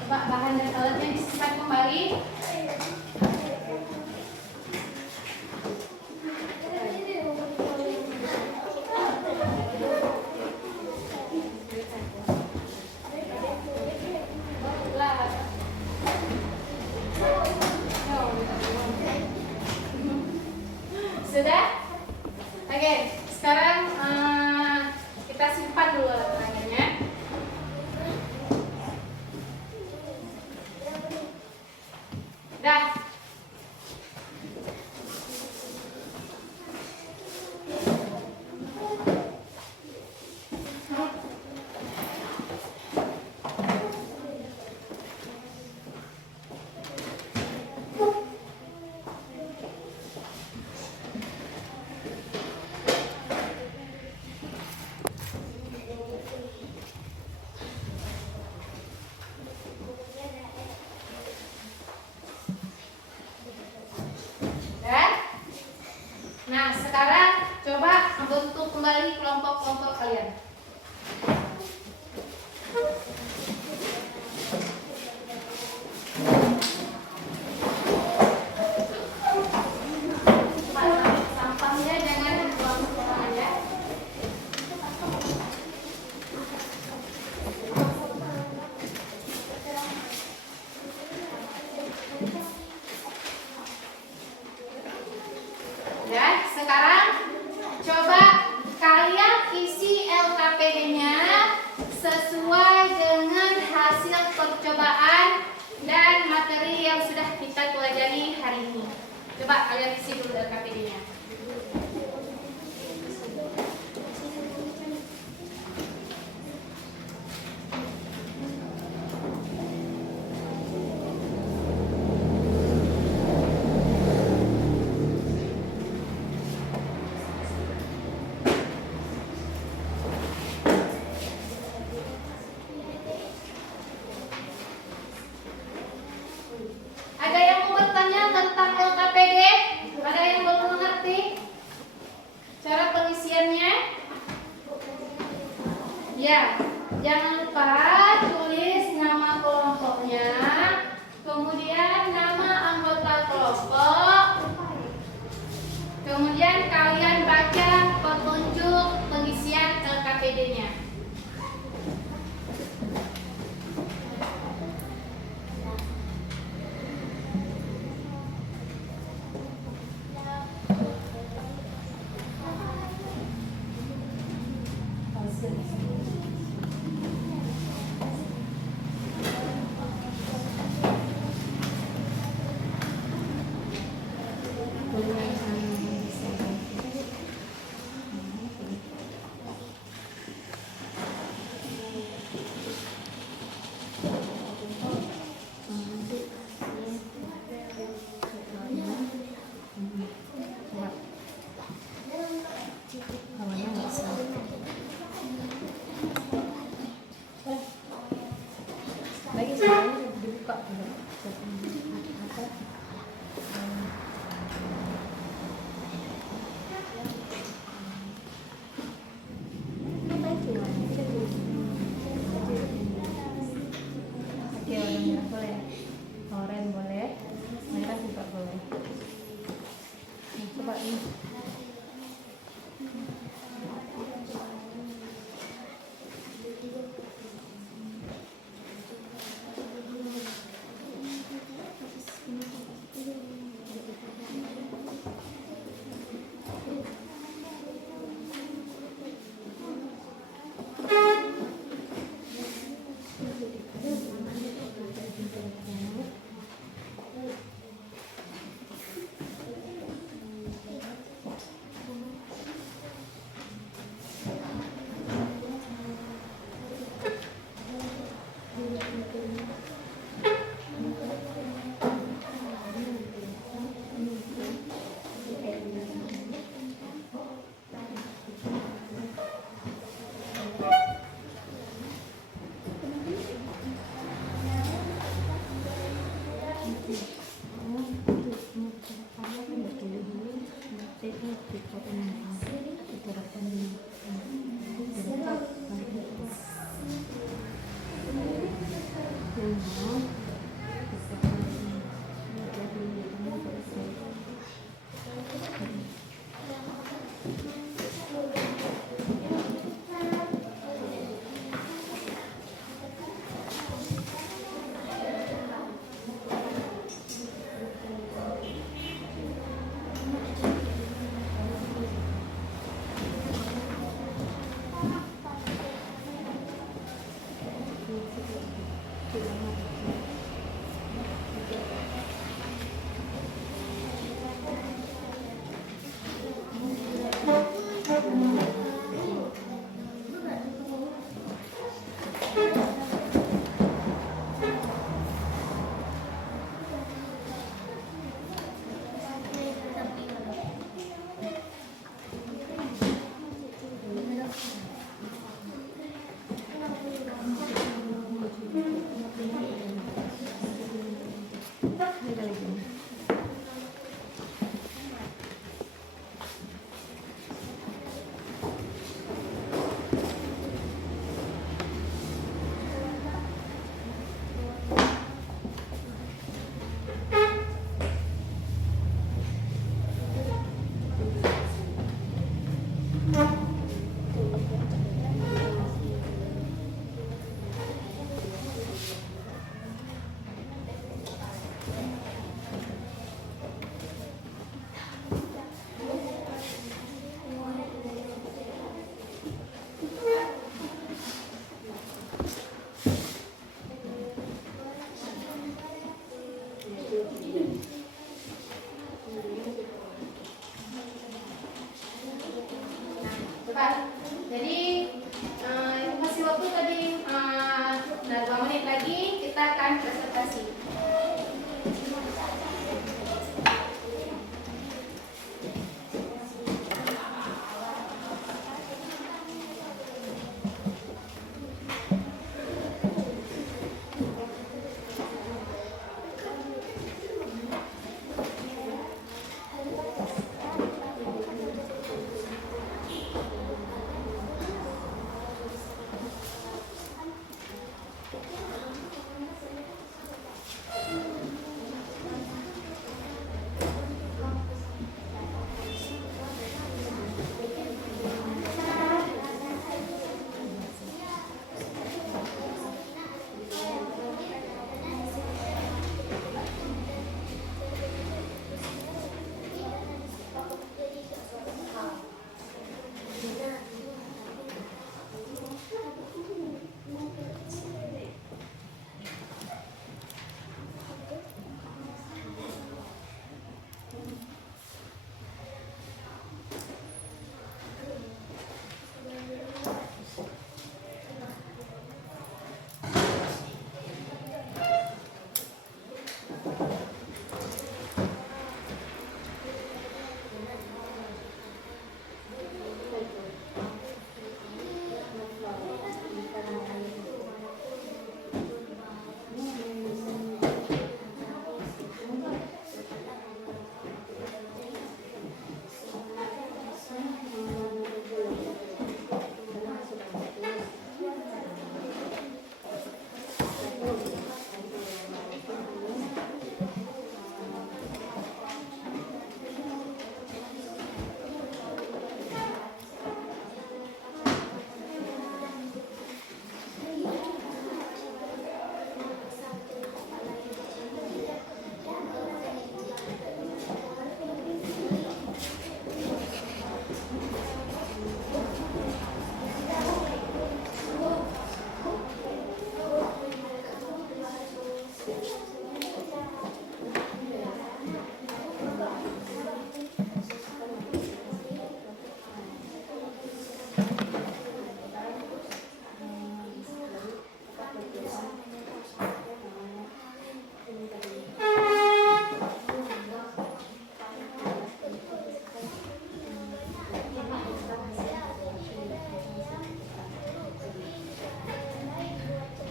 Coba bahan dan alatnya disimpan kembali. Sudah? Oke, sekarang kita simpan dulu alatnya. Dah. sekarang coba bentuk kembali kelompok-kelompok kalian. Sampahnya jangan dibuang sembarangan ya. Dan sekarang coba kalian isi LKPD-nya sesuai dengan hasil percobaan dan materi yang sudah kita pelajari hari ini. Coba kalian isi dulu LKPD-nya. Ada yang mau bertanya tentang LKPD? Ada yang belum mengerti cara pengisiannya? Ya, jangan lupa tulis nama kelompoknya, kemudian nama anggota kelompok, kemudian kalian baca petunjuk pengisian LKPD-nya. Coba. Jadi masih waktu tadi 2 menit lagi kita akan presentasi.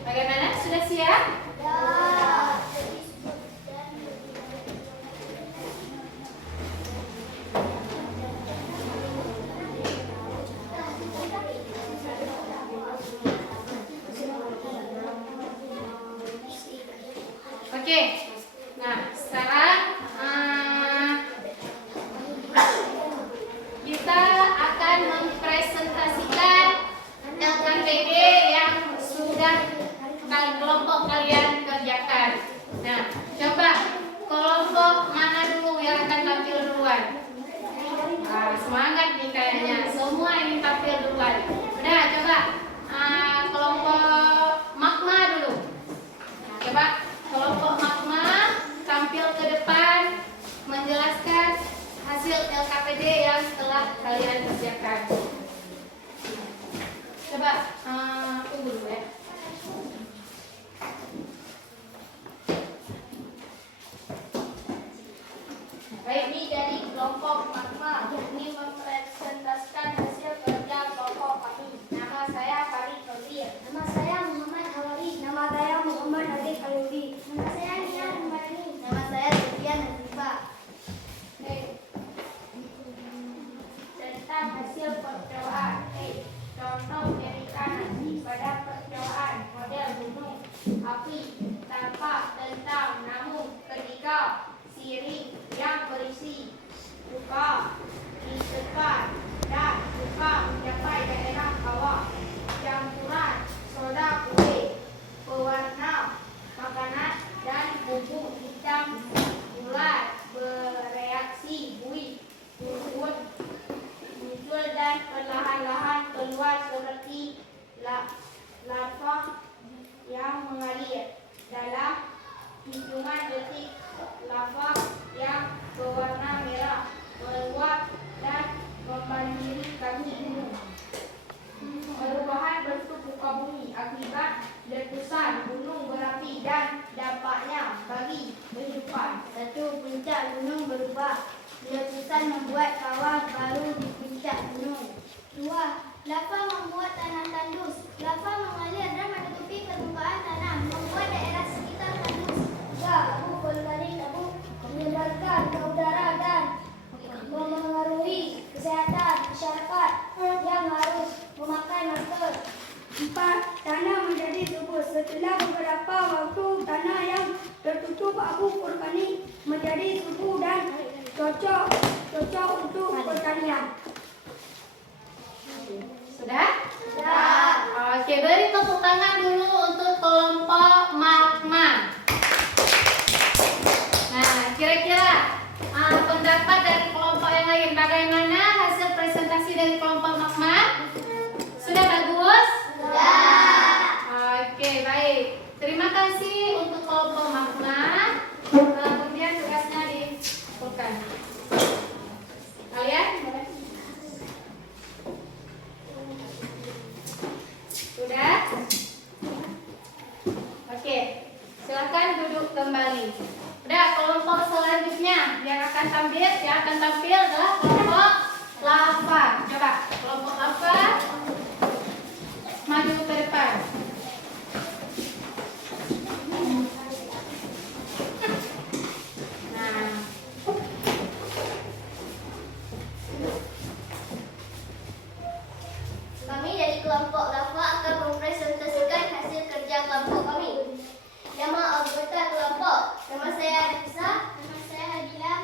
Bagaimana? Sudah siap? Oke. Nah, sekarang kita akan mempresentasikan LKPD yang sudah kelompok kalian kerjakan. Nah, coba kelompok mana dulu yang akan tampil duluan? Semangat nih kayaknya, semua ingin tampil duluan. Udah, coba kelompok magma dulu. Coba kelompok magma tampil ke depan menjelaskan hasil LKPD yang telah kalian kerjakan. Coba tunggu dulu ya. Baik, ini dari kelompok magma ini mempresentasikan hasil kerja kelompok kami. Nama saya Farid Fadlir. Nama saya Muhammad Hawari. Nama saya Muhammad Arif Aludi. Nama saya Nia Rumani. Nama saya Sofian Nazifah. Tentang hasil percobaan. Contoh berikan nasi pada percobaan model gunung, api, tanpa, tentang, namun, ketika, sirih yang berisi buka di depan dan buka mencapai daerah bawah, campuran soda kue, pewarna makanan dan bumbu hitam bulat bereaksi buih muncul dan perlahan-lahan keluar seperti lava yang mengalir dalam hitungan detik. Lava yang berwarna merah meluap dan membanjiri kaki gunung. akibat letusan gunung berapi dan dampaknya bagi kehidupan. 1. Puncak gunung berubah. Letusan membuat kawah baru di puncak gunung. 2. Lava membuat tanah tandus. Lava mengalir dan menutupi permukaan tanah, membuat daerah sekitar tandus. 3. Abu vulkanik. Abu menyebarkan ke udara dan memengaruhi kesehatan masyarakat yang harus memakai masker. 4. Tanah menjadi subur. Setelah beberapa waktu, tanah yang tertutup abu vulkanik menjadi subur dan cocok untuk pertanian. Sudah? Sudah. Oke, beri tepuk tangan dulu untuk kelompok magma. Nah, kira-kira pendapat dari kelompok yang lain bagaimana hasil presentasi dari kelompok magma? Sudah bagus? Sudah. Oke, baik. Terima kasih untuk kelompok magma. Kemudian tugasnya dikumpulkan. Kalian? Sudah? Oke, silakan duduk kembali. Udah, kelompok selanjutnya yang akan tampil adalah kelompok lava. Coba, kelompok lava maju ke depan. Nah, Kami dari kelompok lava akan mempresentasikan hasil kerja kelompok kami. Nama anggota kelompok. Nama saya Nafisa. Nama saya Hadila.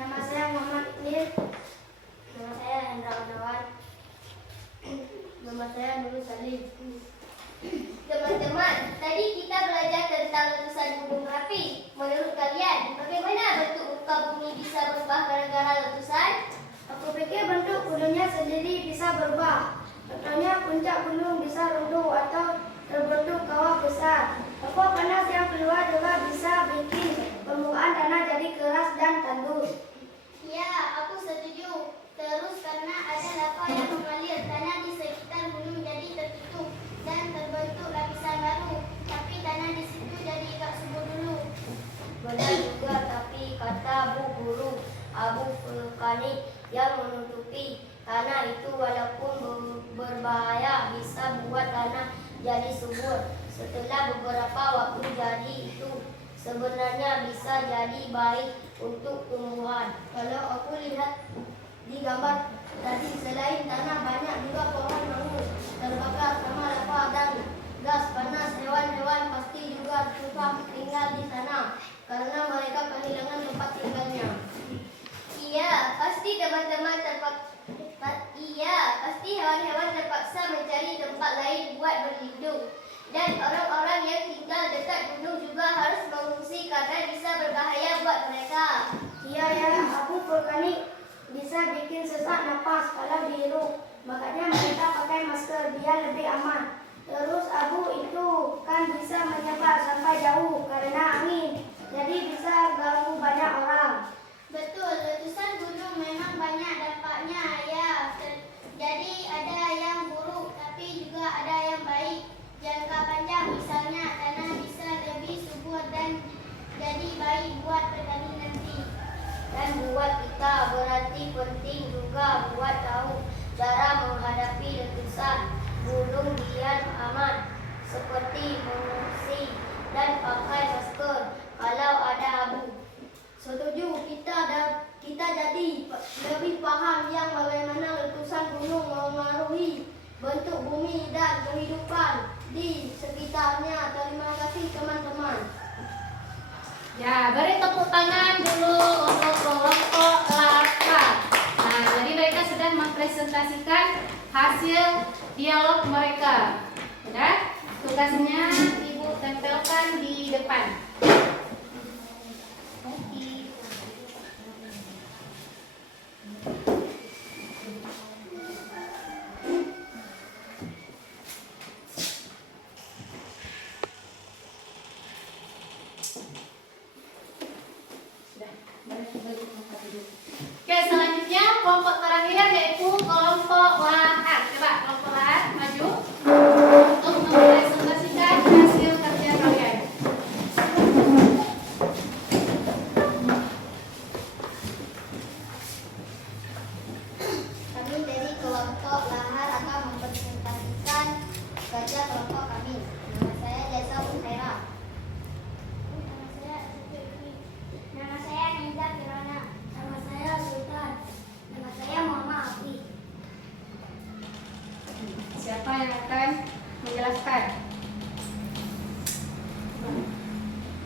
Nama saya Muhammad Iqbal. Nama saya Hendra Gunawan. Nama saya Nurul Salim. Teman-teman, tadi kita belajar tentang letusan gunung berapi. Menurut kalian, bagaimana bentuk muka bumi bisa berubah gara-gara letusan? Aku pikir bentuk gunungnya sendiri bisa berubah. Contohnya puncak gunung bisa runtuh atau terbentuk kawah besar. Lava panas yang keluar juga bisa bikin permukaan tanah jadi keras dan tandus. Iya, aku setuju. Terus karena ada lava yang mengalir, tanah di sekitar gunung jadi tertutup dan terbentuk lapisan baru. Tapi tanah di situ jadi agak subur dulu. Benar juga, tapi kata Bu Guru, abu vulkanik yang menutupi tanah itu walaupun berbahaya bisa buat tanah jadi subur. Setelah beberapa waktu jadi itu sebenarnya bisa jadi baik untuk tumbuhan. Kalau aku lihat di gambar tadi, selain tanah banyak juga pohon mangrove terbakar sama lava dan gas panas. Hewan-hewan pasti juga susah tinggal di sana karena mereka kehilangan tempat tinggalnya. Iya, pasti hewan-hewan terpaksa mencari tempat lain buat berlindung. Dan orang-orang yang tinggal dekat gunung juga harus mengungsi karena bisa berbahaya buat mereka. Iya ya, abu vulkanik bisa bikin sesak napas kalau dihirup. Makanya mereka pakai masker biar lebih aman. Terus abu itu kan bisa menyebar sampai jauh karena angin. Jadi bisa ganggu banyak orang. Betul, letusan gunung memang banyak dampaknya ya. Jadi ada yang buruk tapi juga ada yang baik. Jangka panjang misalnya tanah bisa lebih subur dan jadi baik buat petani nanti. Dan buat kita berarti penting juga buat tahu cara menghadapi letusan gunung biar aman, seperti mengungsi dan pakai masker kalau ada abu. Setuju, kita jadi lebih paham yang bagaimana letusan gunung mengaruhi bentuk bumi dan kehidupan di sekitarnya. Terima kasih teman-teman. ya, beri tepuk tangan dulu untuk kelompok lava. Nah, jadi mereka sudah mempresentasikan hasil dialog mereka. Sudah? Tugasnya Ibu tempelkan di depan. Oke, selanjutnya kelompok terakhir yaitu kelompok lahat. Coba kelompok lahat maju untuk mempresentasikan Siapa yang akan menjelaskan?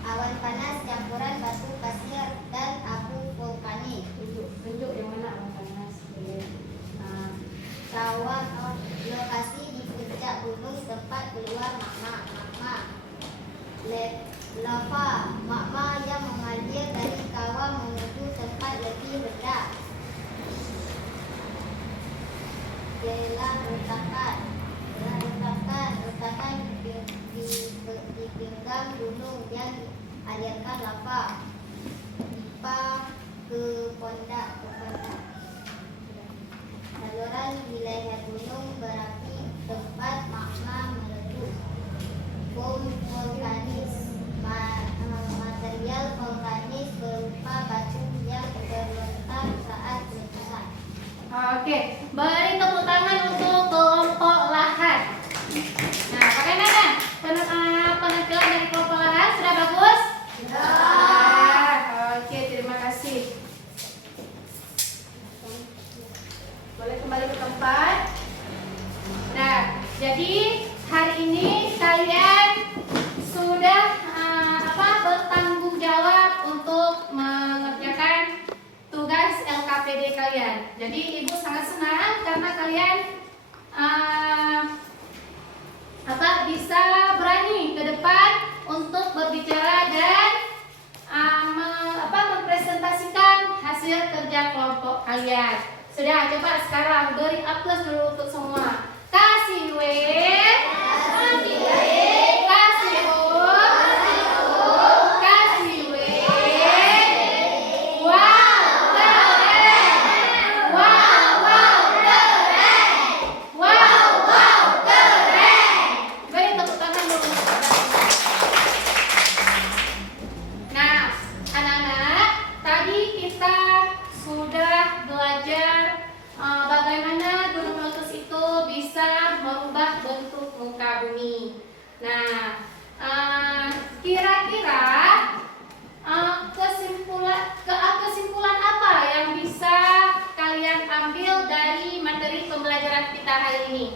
Awan panas campuran batu pasir dan abu vulkanik. Tunjuk yang mana awan panas. Kawah lokasi di puncak gunung tempat keluar magma. Lava magma yang mengalir dari kawah menuju tempat lebih rendah. Retakan di pinggang gunung yang dialirkan lava. Pipa ke pondak. Saluran wilayah gunung berapi tempat magma meletus. Bom vulkanis. Material vulkanis berupa batu yang terlontar saat letusan. Oke, beri tepuk tangan untuk kelompok lahat. Nah, bagaimana penampilan dari kelompok lahat? Sudah bagus? Sudah. Oke, terima kasih. Boleh kembali ke tempat. Nah, jadi hari ini kalian sudah bertanggung jawab untuk mengerjakan tugas LKPD kalian. Jadi ibu sangat senang karena kalian bisa berani ke depan untuk berbicara dan mempresentasikan hasil kerja kelompok kalian. Sudah, coba sekarang beri aplaus dulu untuk semua. Kasih W, kasih W, kasih O, kasih W. Wow, keren. Wow, keren. Wow, keren. Beri tepuk tangan dulu. Nah, anak-anak, tadi kita sudah belajar bagaimana gunung meletus itu bisa merubah bentuk muka bumi. Nah, kira-kira kesimpulan apa yang bisa kalian ambil dari materi pembelajaran kita hari ini?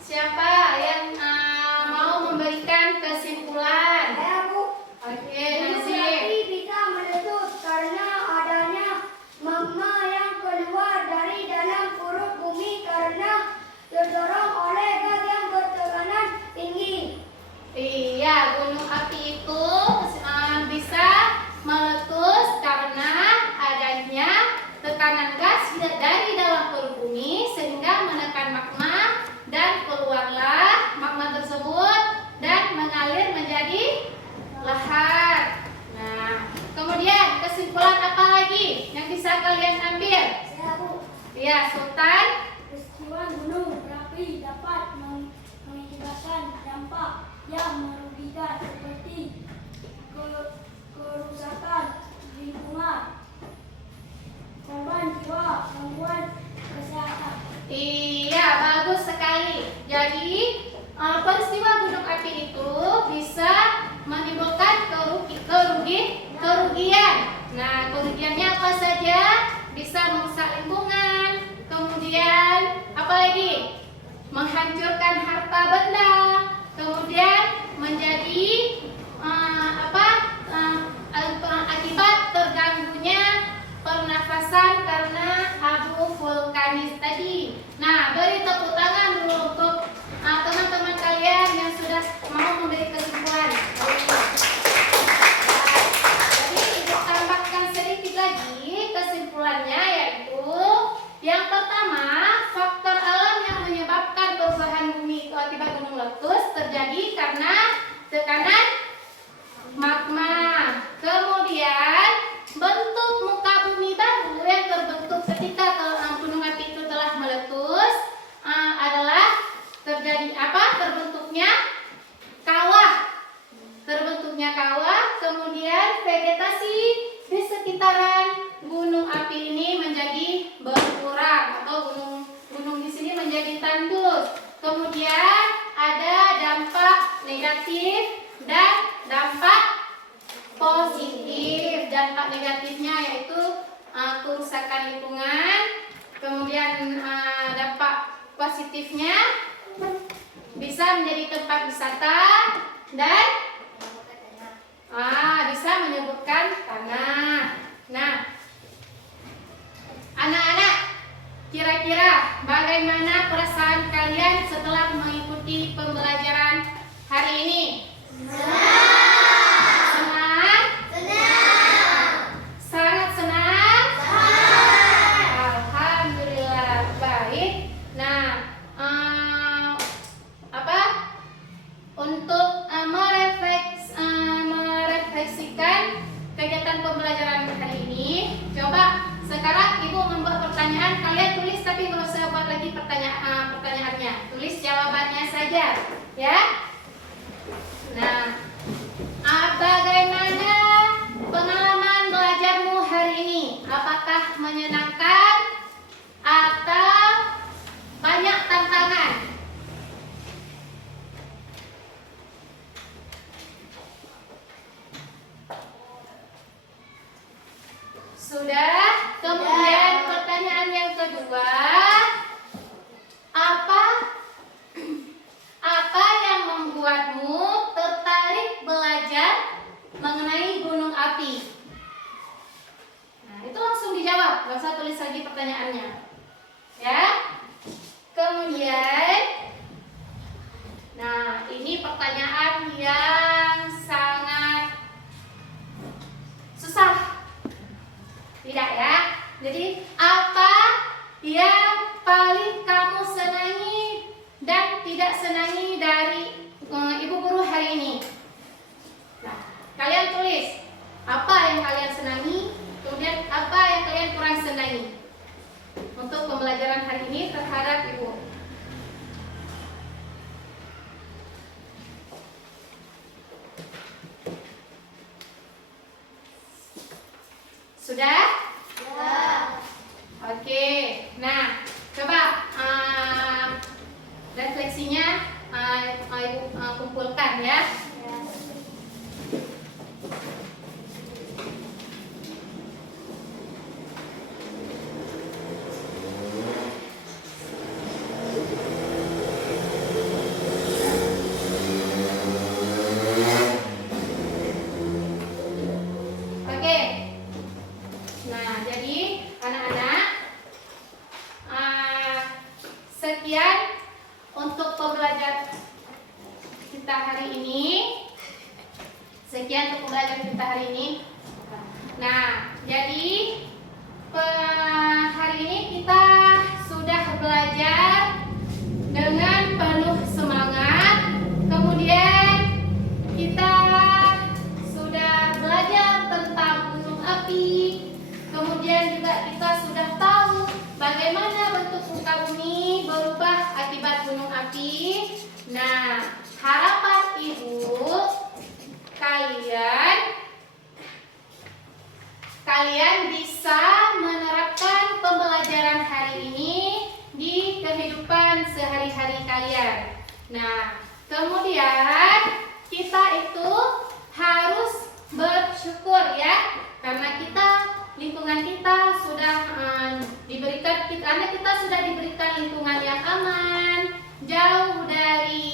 Siapa yang mau memberikan kesimpulan? Saya, Bu. Oke, Gunung Nazif. berapi bisa meletus karena adanya magma yang keluar dari dalam perut bumi karena terdorong oleh gas yang bertekanan tinggi. Iya, gunung api itu bisa meletus karena adanya tekanan gas dari dalam perut bumi sehingga menekan magma dan keluarlah magma tersebut dan mengalir menjadi lahar. Nah, kemudian kesimpulan apa lagi yang bisa kalian ambil? Saya, Bu. Ya, Sultan. Peristiwa gunung berapi dapat mengakibatkan dampak yang merugikan seperti kerusakan lingkungan, korban jiwa, gangguan kesehatan. Iya, bagus sekali. Jadi, peristiwa gunung api itu bisa menimbulkan kerugian. Nah, kerugiannya apa saja? Bisa merusak lingkungan, kemudian apa lagi? Menghancurkan harta benda, kemudian menjadi akibat terganggunya pernafasan karena abu vulkanis tadi. Nah, beri tepuk tangan dulu untuk teman-teman kalian yang sudah mau memberi kesimpulan. Jadi ibu tambahkan sedikit lagi kesimpulannya, yaitu yang pertama, faktor alam yang menyebabkan perubahan bumi itu akibat gunung meletus terjadi karena tekanan magma. Kemudian bentuk muka bumi baru yang terbentuk ketika gunung api itu telah meletus adalah terbentuknya kawah, kemudian vegetasi di sekitaran gunung api ini menjadi berkurang atau gunung di sini menjadi tandus. Kemudian ada dampak negatif dan dampak positif. Dampak negatifnya yaitu kerusakan lingkungan, kemudian dampak positifnya bisa menjadi tempat wisata dan bisa menyebutkan tanah. Nah, anak-anak, kira-kira bagaimana perasaan kalian setelah mengikuti pembelajaran hari ini? Senang? Sangat senang? Alhamdulillah, baik. Nah, untuk merefleksikan kegiatan pembelajaran hari ini, coba sekarang Ibu membuat pertanyaan. Kalian tulis tapi nggak usah buat lagi pertanyaannya. Tulis jawabannya saja, ya. Nah, bagaimana pengalaman belajarmu hari ini? Apakah menyenangkan atau banyak tantangan? Sudah? Kemudian pertanyaan yang kedua, apa yang membuatmu tertarik belajar mengenai gunung api? Nah, itu langsung dijawab, nggak usah tulis lagi pertanyaannya, ya. Kemudian, nah ini pertanyaan yang sangat susah. Tidak ya? Jadi apa yang paling kamu senangi dan tidak senangi dari Ibu Guru hari ini? Nah, kalian tulis apa yang kalian senangi, kemudian apa yang kalian kurang senangi untuk pembelajaran hari ini terhadap Ibu. Sudah? Ya. Oke. Nah, coba refleksinya Ibu kumpulkan ya. Sekian untuk pembelajaran kita hari ini. Nah, jadi hari ini kita sudah belajar dengan penuh semangat. Kemudian kita sudah belajar tentang gunung api. Kemudian juga kita sudah tahu bagaimana bentuk muka bumi berubah akibat gunung api. Nah, harapan Ibu, kalian bisa menerapkan pembelajaran hari ini di kehidupan sehari-hari kalian. Nah, kemudian kita itu harus bersyukur ya, karena lingkungan kita sudah diberikan lingkungan yang aman, jauh dari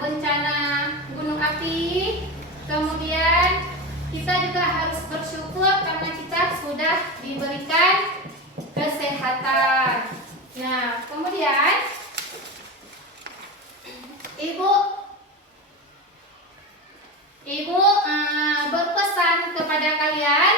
bencana gunung api. Kemudian kita juga harus bersyukur karena kita sudah diberikan kesehatan. Nah, kemudian Ibu berpesan kepada kalian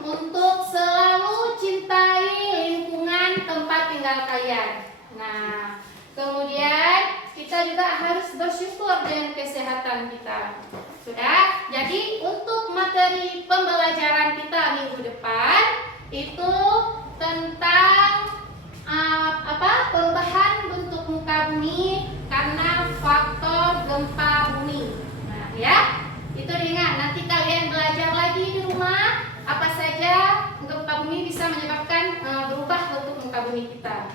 untuk selalu cintai lingkungan tempat tinggal kalian. Nah, kemudian kita juga harus bersyukur dengan kesehatan kita. Sudah? Jadi untuk materi pembelajaran kita minggu depan itu tentang perubahan bentuk muka bumi karena faktor gempa bumi. Nah, ya. Itu diingat, nanti kalian belajar lagi di rumah apa saja gempa bumi bisa menyebabkan berubah bentuk muka bumi kita.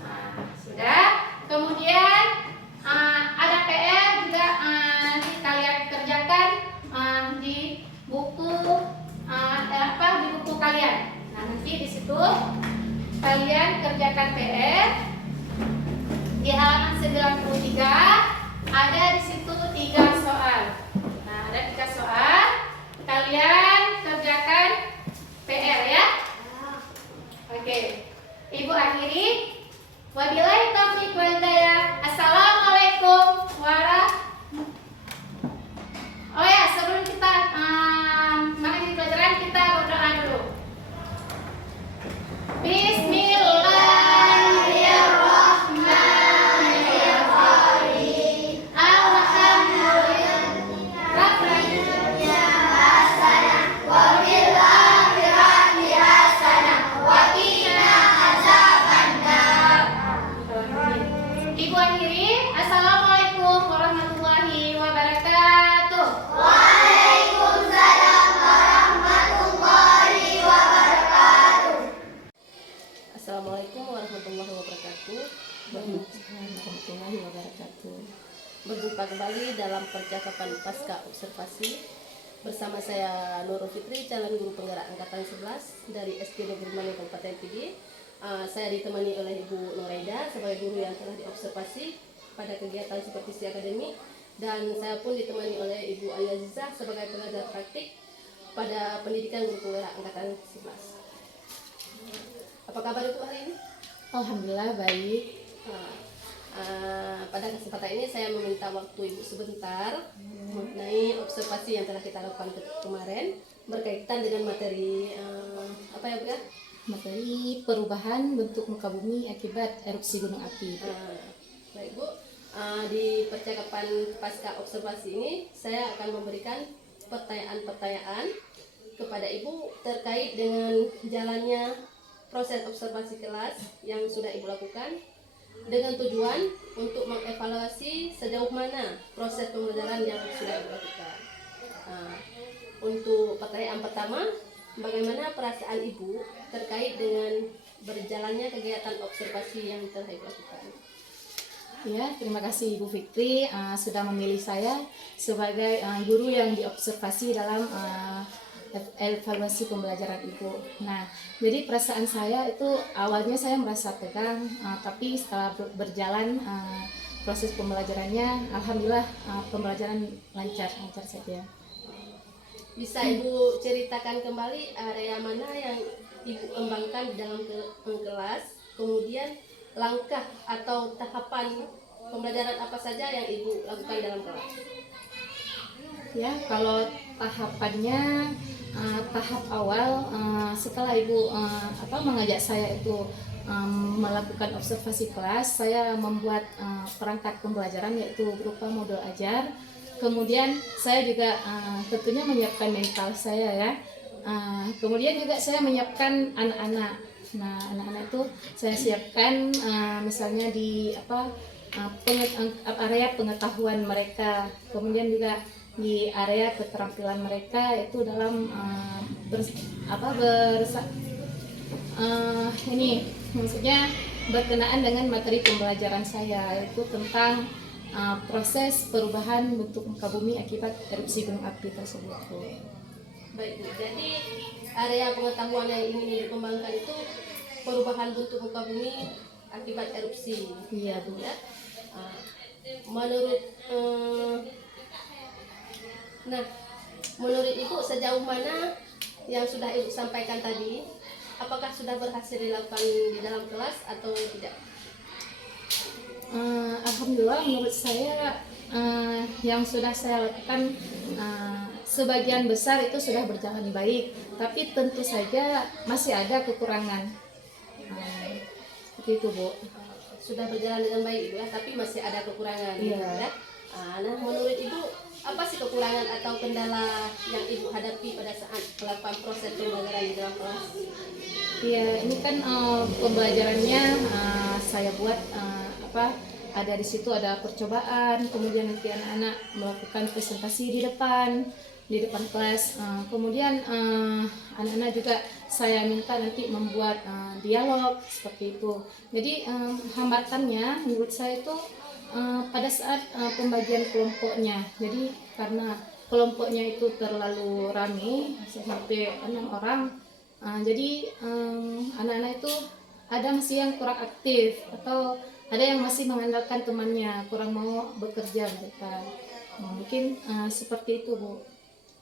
Nah, sudah. Kemudian ada PR juga nanti kalian kerjakan di buku di buku kalian. Nah, nanti di situ kalian kerjakan PR di halaman 93. Ada di situ 3 soal. Nah, ada 3 soal. Kalian kerjakan PR ya. Oke. Ibu akhiri. Wabillahi taufiq wal hidayah. Assalamualaikum warahmatullahi. Oh ya, sebelum kita mengakhiri pelajaran, kita berdoa dulu. Bismillahirrahmanirrahim. Alhamdulillah Rabbil hasanah wa bil akhirati hasanah wa qina azabannar. Ibu akhiri. Assalamualaikum warahmatullahi wabarakatuh. Waalaikumsalam warahmatullahi wabarakatuh. Assalamualaikum warahmatullahi wabarakatuh. Warahmatullahi wabarakatuh. Berjumpa kembali dalam percakapan pasca observasi bersama saya Nurul Fitri, calon guru penggerak angkatan 11 dari SD Negeri Mani Kabupaten Pidi. Saya ditemani oleh Ibu Noraida sebagai guru yang telah diobservasi pada kegiatan supervisi akademik, dan saya pun ditemani oleh Ibu Ayazizah sebagai pengajar praktik pada pendidikan guru penggerak angkatan 11. Apa kabar Ibu hari ini? Alhamdulillah baik. Pada kesempatan ini saya meminta waktu Ibu sebentar mengenai observasi yang telah kita lakukan kemarin berkaitan dengan materi apa ya Bu ya? Materi perubahan bentuk muka bumi akibat erupsi gunung api. Baik Bu, di percakapan pasca observasi ini saya akan memberikan pertanyaan-pertanyaan kepada Ibu terkait dengan jalannya proses observasi kelas yang sudah Ibu lakukan, dengan tujuan untuk mengevaluasi sejauh mana proses pembelajaran yang sudah Ibu lakukan. Untuk pertanyaan pertama, bagaimana perasaan Ibu terkait dengan berjalannya kegiatan observasi yang telah Ibu lakukan? Ya, terima kasih Ibu Fikri sudah memilih saya sebagai guru yang diobservasi dalam evaluasi pembelajaran Ibu. Nah, jadi perasaan saya itu awalnya saya merasa tegang, tapi setelah berjalan proses pembelajarannya, alhamdulillah pembelajaran lancar saja. Bisa Ibu ceritakan kembali area mana yang Ibu kembangkan di dalam kelas, kemudian langkah atau tahapan pembelajaran apa saja yang Ibu lakukan dalam kelas? Ya, kalau tahapannya tahap awal setelah Ibu mengajak saya itu melakukan observasi kelas, saya membuat perangkat pembelajaran yaitu berupa modul ajar. Kemudian saya juga tentunya menyiapkan mental saya ya. Kemudian juga saya menyiapkan anak-anak. Nah, anak-anak itu saya siapkan misalnya di area pengetahuan mereka, kemudian juga di area keterampilan mereka itu dalam ini maksudnya berkenaan dengan materi pembelajaran saya, yaitu tentang proses perubahan bentuk muka bumi akibat erupsi gunung api tersebut. Baik Bu, jadi area pengetahuan yang ingin dikembangkan itu perubahan bentuk muka bumi akibat erupsi. Iya Bu. Ya. Menurut Ibu sejauh mana yang sudah Ibu sampaikan tadi, apakah sudah berhasil dilakukan di dalam kelas atau tidak? Alhamdulillah menurut saya yang sudah saya lakukan sebagian besar itu sudah berjalan baik, tapi tentu saja masih ada kekurangan. Seperti itu Bu. Sudah berjalan dengan baik Ibu ya, tapi masih ada kekurangan. Iya. Ya? Nah, menurut Ibu apa sih kekurangan atau kendala yang Ibu hadapi pada saat melakukan proses pembelajaran di dalam kelas? Iya, ini kan pembelajarannya saya buat ada di situ ada percobaan, kemudian nanti anak-anak melakukan presentasi di depan kelas, kemudian anak-anak juga saya minta nanti membuat dialog seperti itu. Jadi hambatannya menurut saya itu pada saat pembagian kelompoknya. Jadi karena kelompoknya itu terlalu ramai sampai 6 orang, jadi anak-anak itu ada masih yang kurang aktif atau ada yang masih mengandalkan temannya, kurang mau bekerja mereka. Mungkin seperti itu, Bu.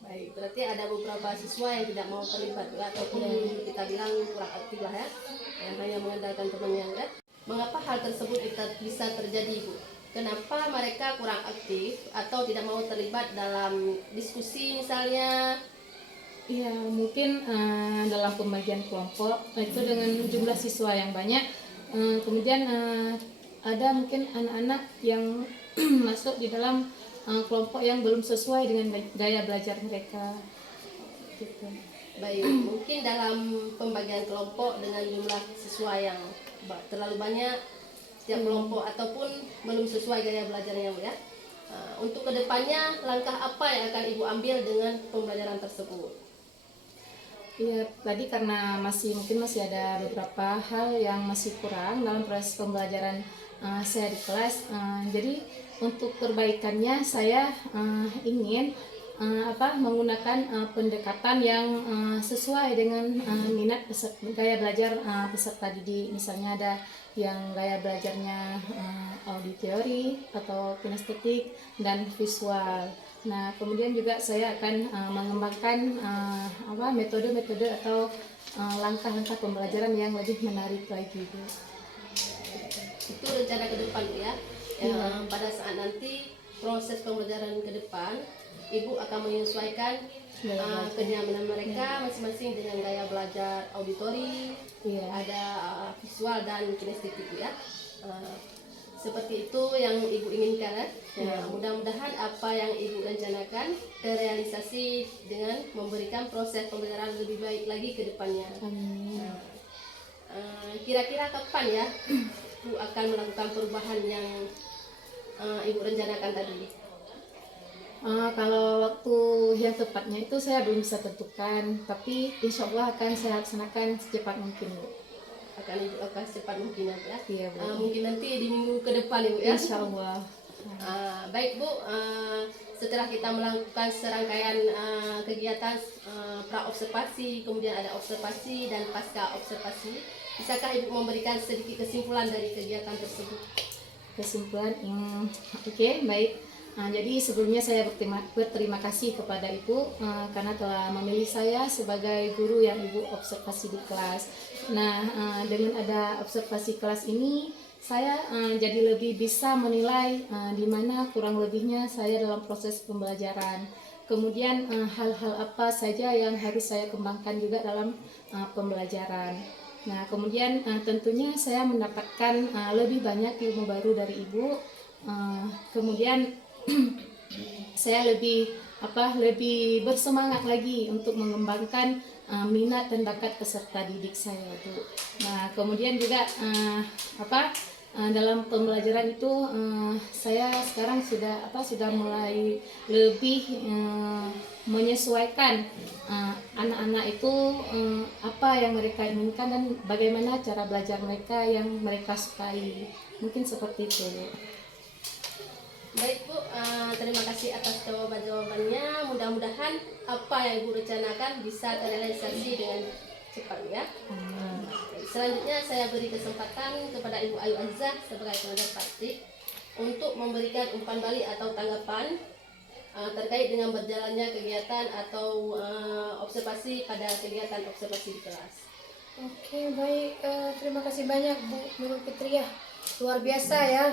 Baik, berarti ada beberapa siswa yang tidak mau terlibat ya, ataupun kita bilang kurang aktif lah ya, yang hanya mengandalkan temannya ya. Mengapa hal tersebut bisa terjadi, Bu? Kenapa mereka kurang aktif atau tidak mau terlibat dalam diskusi misalnya? Iya, mungkin dalam pembagian kelompok itu dengan jumlah siswa yang banyak, kemudian ada mungkin anak-anak yang masuk di dalam kelompok yang belum sesuai dengan gaya belajar mereka. Gitu. Baik, mungkin dalam pembagian kelompok dengan jumlah siswa yang terlalu banyak setiap kelompok ataupun belum sesuai gaya belajarnya, Bu ya. Untuk kedepannya langkah apa yang akan Ibu ambil dengan pembelajaran tersebut? Iya, tadi karena mungkin masih ada beberapa hal yang masih kurang dalam proses pembelajaran saya di kelas. Jadi untuk perbaikannya saya ingin menggunakan pendekatan yang sesuai dengan minat gaya belajar peserta didik. Misalnya ada yang gaya belajarnya auditori atau kinestetik dan visual. Nah, kemudian juga saya akan mengembangkan metode-metode atau langkah-langkah pembelajaran yang lebih menarik lagi, Bu. Itu rencana ke depan, Bu ya. Pada saat nanti proses pembelajaran ke depan, Ibu akan menyesuaikan kenyamanan mereka masing-masing dengan gaya belajar auditori, ada visual dan kinestetik, Bu ya. Seperti itu yang Ibu inginkan ya. Mudah-mudahan apa yang Ibu rencanakan terrealisasi dengan memberikan proses pembelajaran lebih baik lagi ke depannya. Kira-kira kapan ya Ibu akan melakukan perubahan yang Ibu rencanakan tadi? Kalau waktu yang tepatnya itu saya belum bisa tentukan, tapi insya Allah akan saya laksanakan secepat mungkin, Bu. Akan secepat mungkin ya. Iya, Bu. Mungkin nanti di minggu ke depan, Ibu ya. Insya Allah. Baik, Bu, setelah kita melakukan serangkaian kegiatan pra-observasi, kemudian ada observasi dan pasca observasi, bisakah Ibu memberikan sedikit kesimpulan dari kegiatan tersebut? Kesimpulan, oke, baik. Jadi sebelumnya saya berterima kasih kepada Ibu karena telah memilih saya sebagai guru yang Ibu observasi di kelas. Nah, dengan ada observasi kelas ini, saya jadi lebih bisa menilai di mana kurang lebihnya saya dalam proses pembelajaran. Kemudian hal-hal apa saja yang harus saya kembangkan juga dalam pembelajaran. Nah, kemudian tentunya saya mendapatkan lebih banyak ilmu baru dari Ibu. Kemudian saya lebih bersemangat lagi untuk mengembangkan minat dan bakat peserta didik saya, Bu. Nah, kemudian juga dalam pembelajaran itu saya sekarang sudah mulai lebih menyesuaikan anak-anak itu apa yang mereka inginkan dan bagaimana cara belajar mereka yang mereka sukai. Mungkin seperti itu, Bu. Baik, Bu, terima kasih atas jawaban-jawabannya. Mudah-mudahan apa yang Ibu rencanakan bisa terrealisasi dengan cepat ya. Selanjutnya saya beri kesempatan kepada Ibu Ayu Azizah sebagai pengajar praktik untuk memberikan umpan balik atau tanggapan terkait dengan berjalannya kegiatan atau observasi pada kegiatan observasi di kelas. Oke, baik. Terima kasih banyak Bu Nurul Fitri ya. Luar biasa ya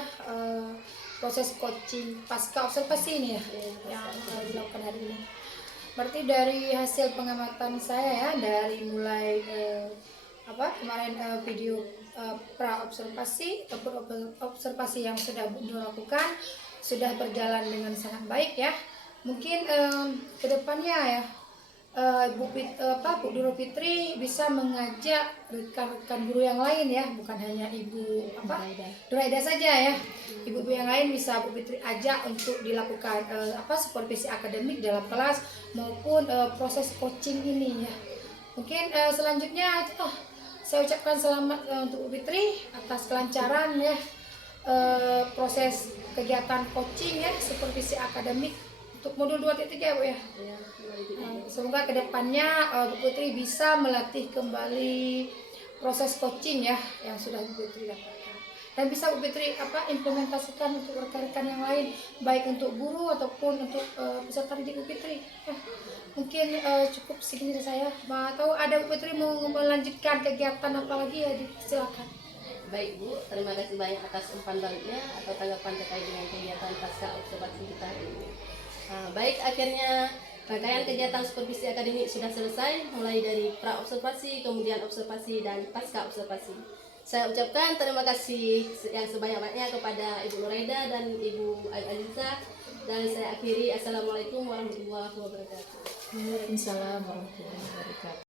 proses coaching pasca observasi ini ya yang dilakukan hari ini. Berarti dari hasil pengamatan saya ya, dari mulai kemarin video pra observasi ataupun observasi yang sudah dilakukan sudah berjalan dengan sangat baik ya. Mungkin kedepannya ya Bu Nurul Fitri bisa mengajak rekan-rekan guru yang lain ya, bukan hanya Ibu Duraida saja ya. Ibu-ibu yang lain bisa Bu Fitri ajak untuk dilakukan supervisi akademik dalam kelas maupun proses coaching ini ya. Mungkin selanjutnya saya ucapkan selamat untuk Bu Fitri atas kelancaran ya proses kegiatan coaching ya, supervisi akademik untuk modul 2.3 ya, Bu ya. Semoga kedepannya Bu Putri bisa melatih kembali proses coaching ya yang sudah Bu Fitri dapatkan. Dan bisa Bu Fitri implementasikan untuk rekan-rekan yang lain, baik untuk guru ataupun untuk peserta didik Bu Fitri. Mungkin cukup segini dari saya. Tahu ada Bu Fitri mau melanjutkan kegiatan apa lagi ya, silakan. Baik Bu, terima kasih banyak atas umpan baliknya atau tanggapan terkait dengan kegiatan pasca observasi kita hari ini. Baik, akhirnya rangkaian kegiatan supervisi akademik sudah selesai, mulai dari pra-observasi, kemudian observasi, dan pasca observasi. Saya ucapkan terima kasih yang sebanyak-banyaknya kepada Ibu Nuraida dan Ibu Aziza, dan saya akhiri. Assalamualaikum warahmatullahi wabarakatuh. Waalaikumsalam warahmatullahi wabarakatuh.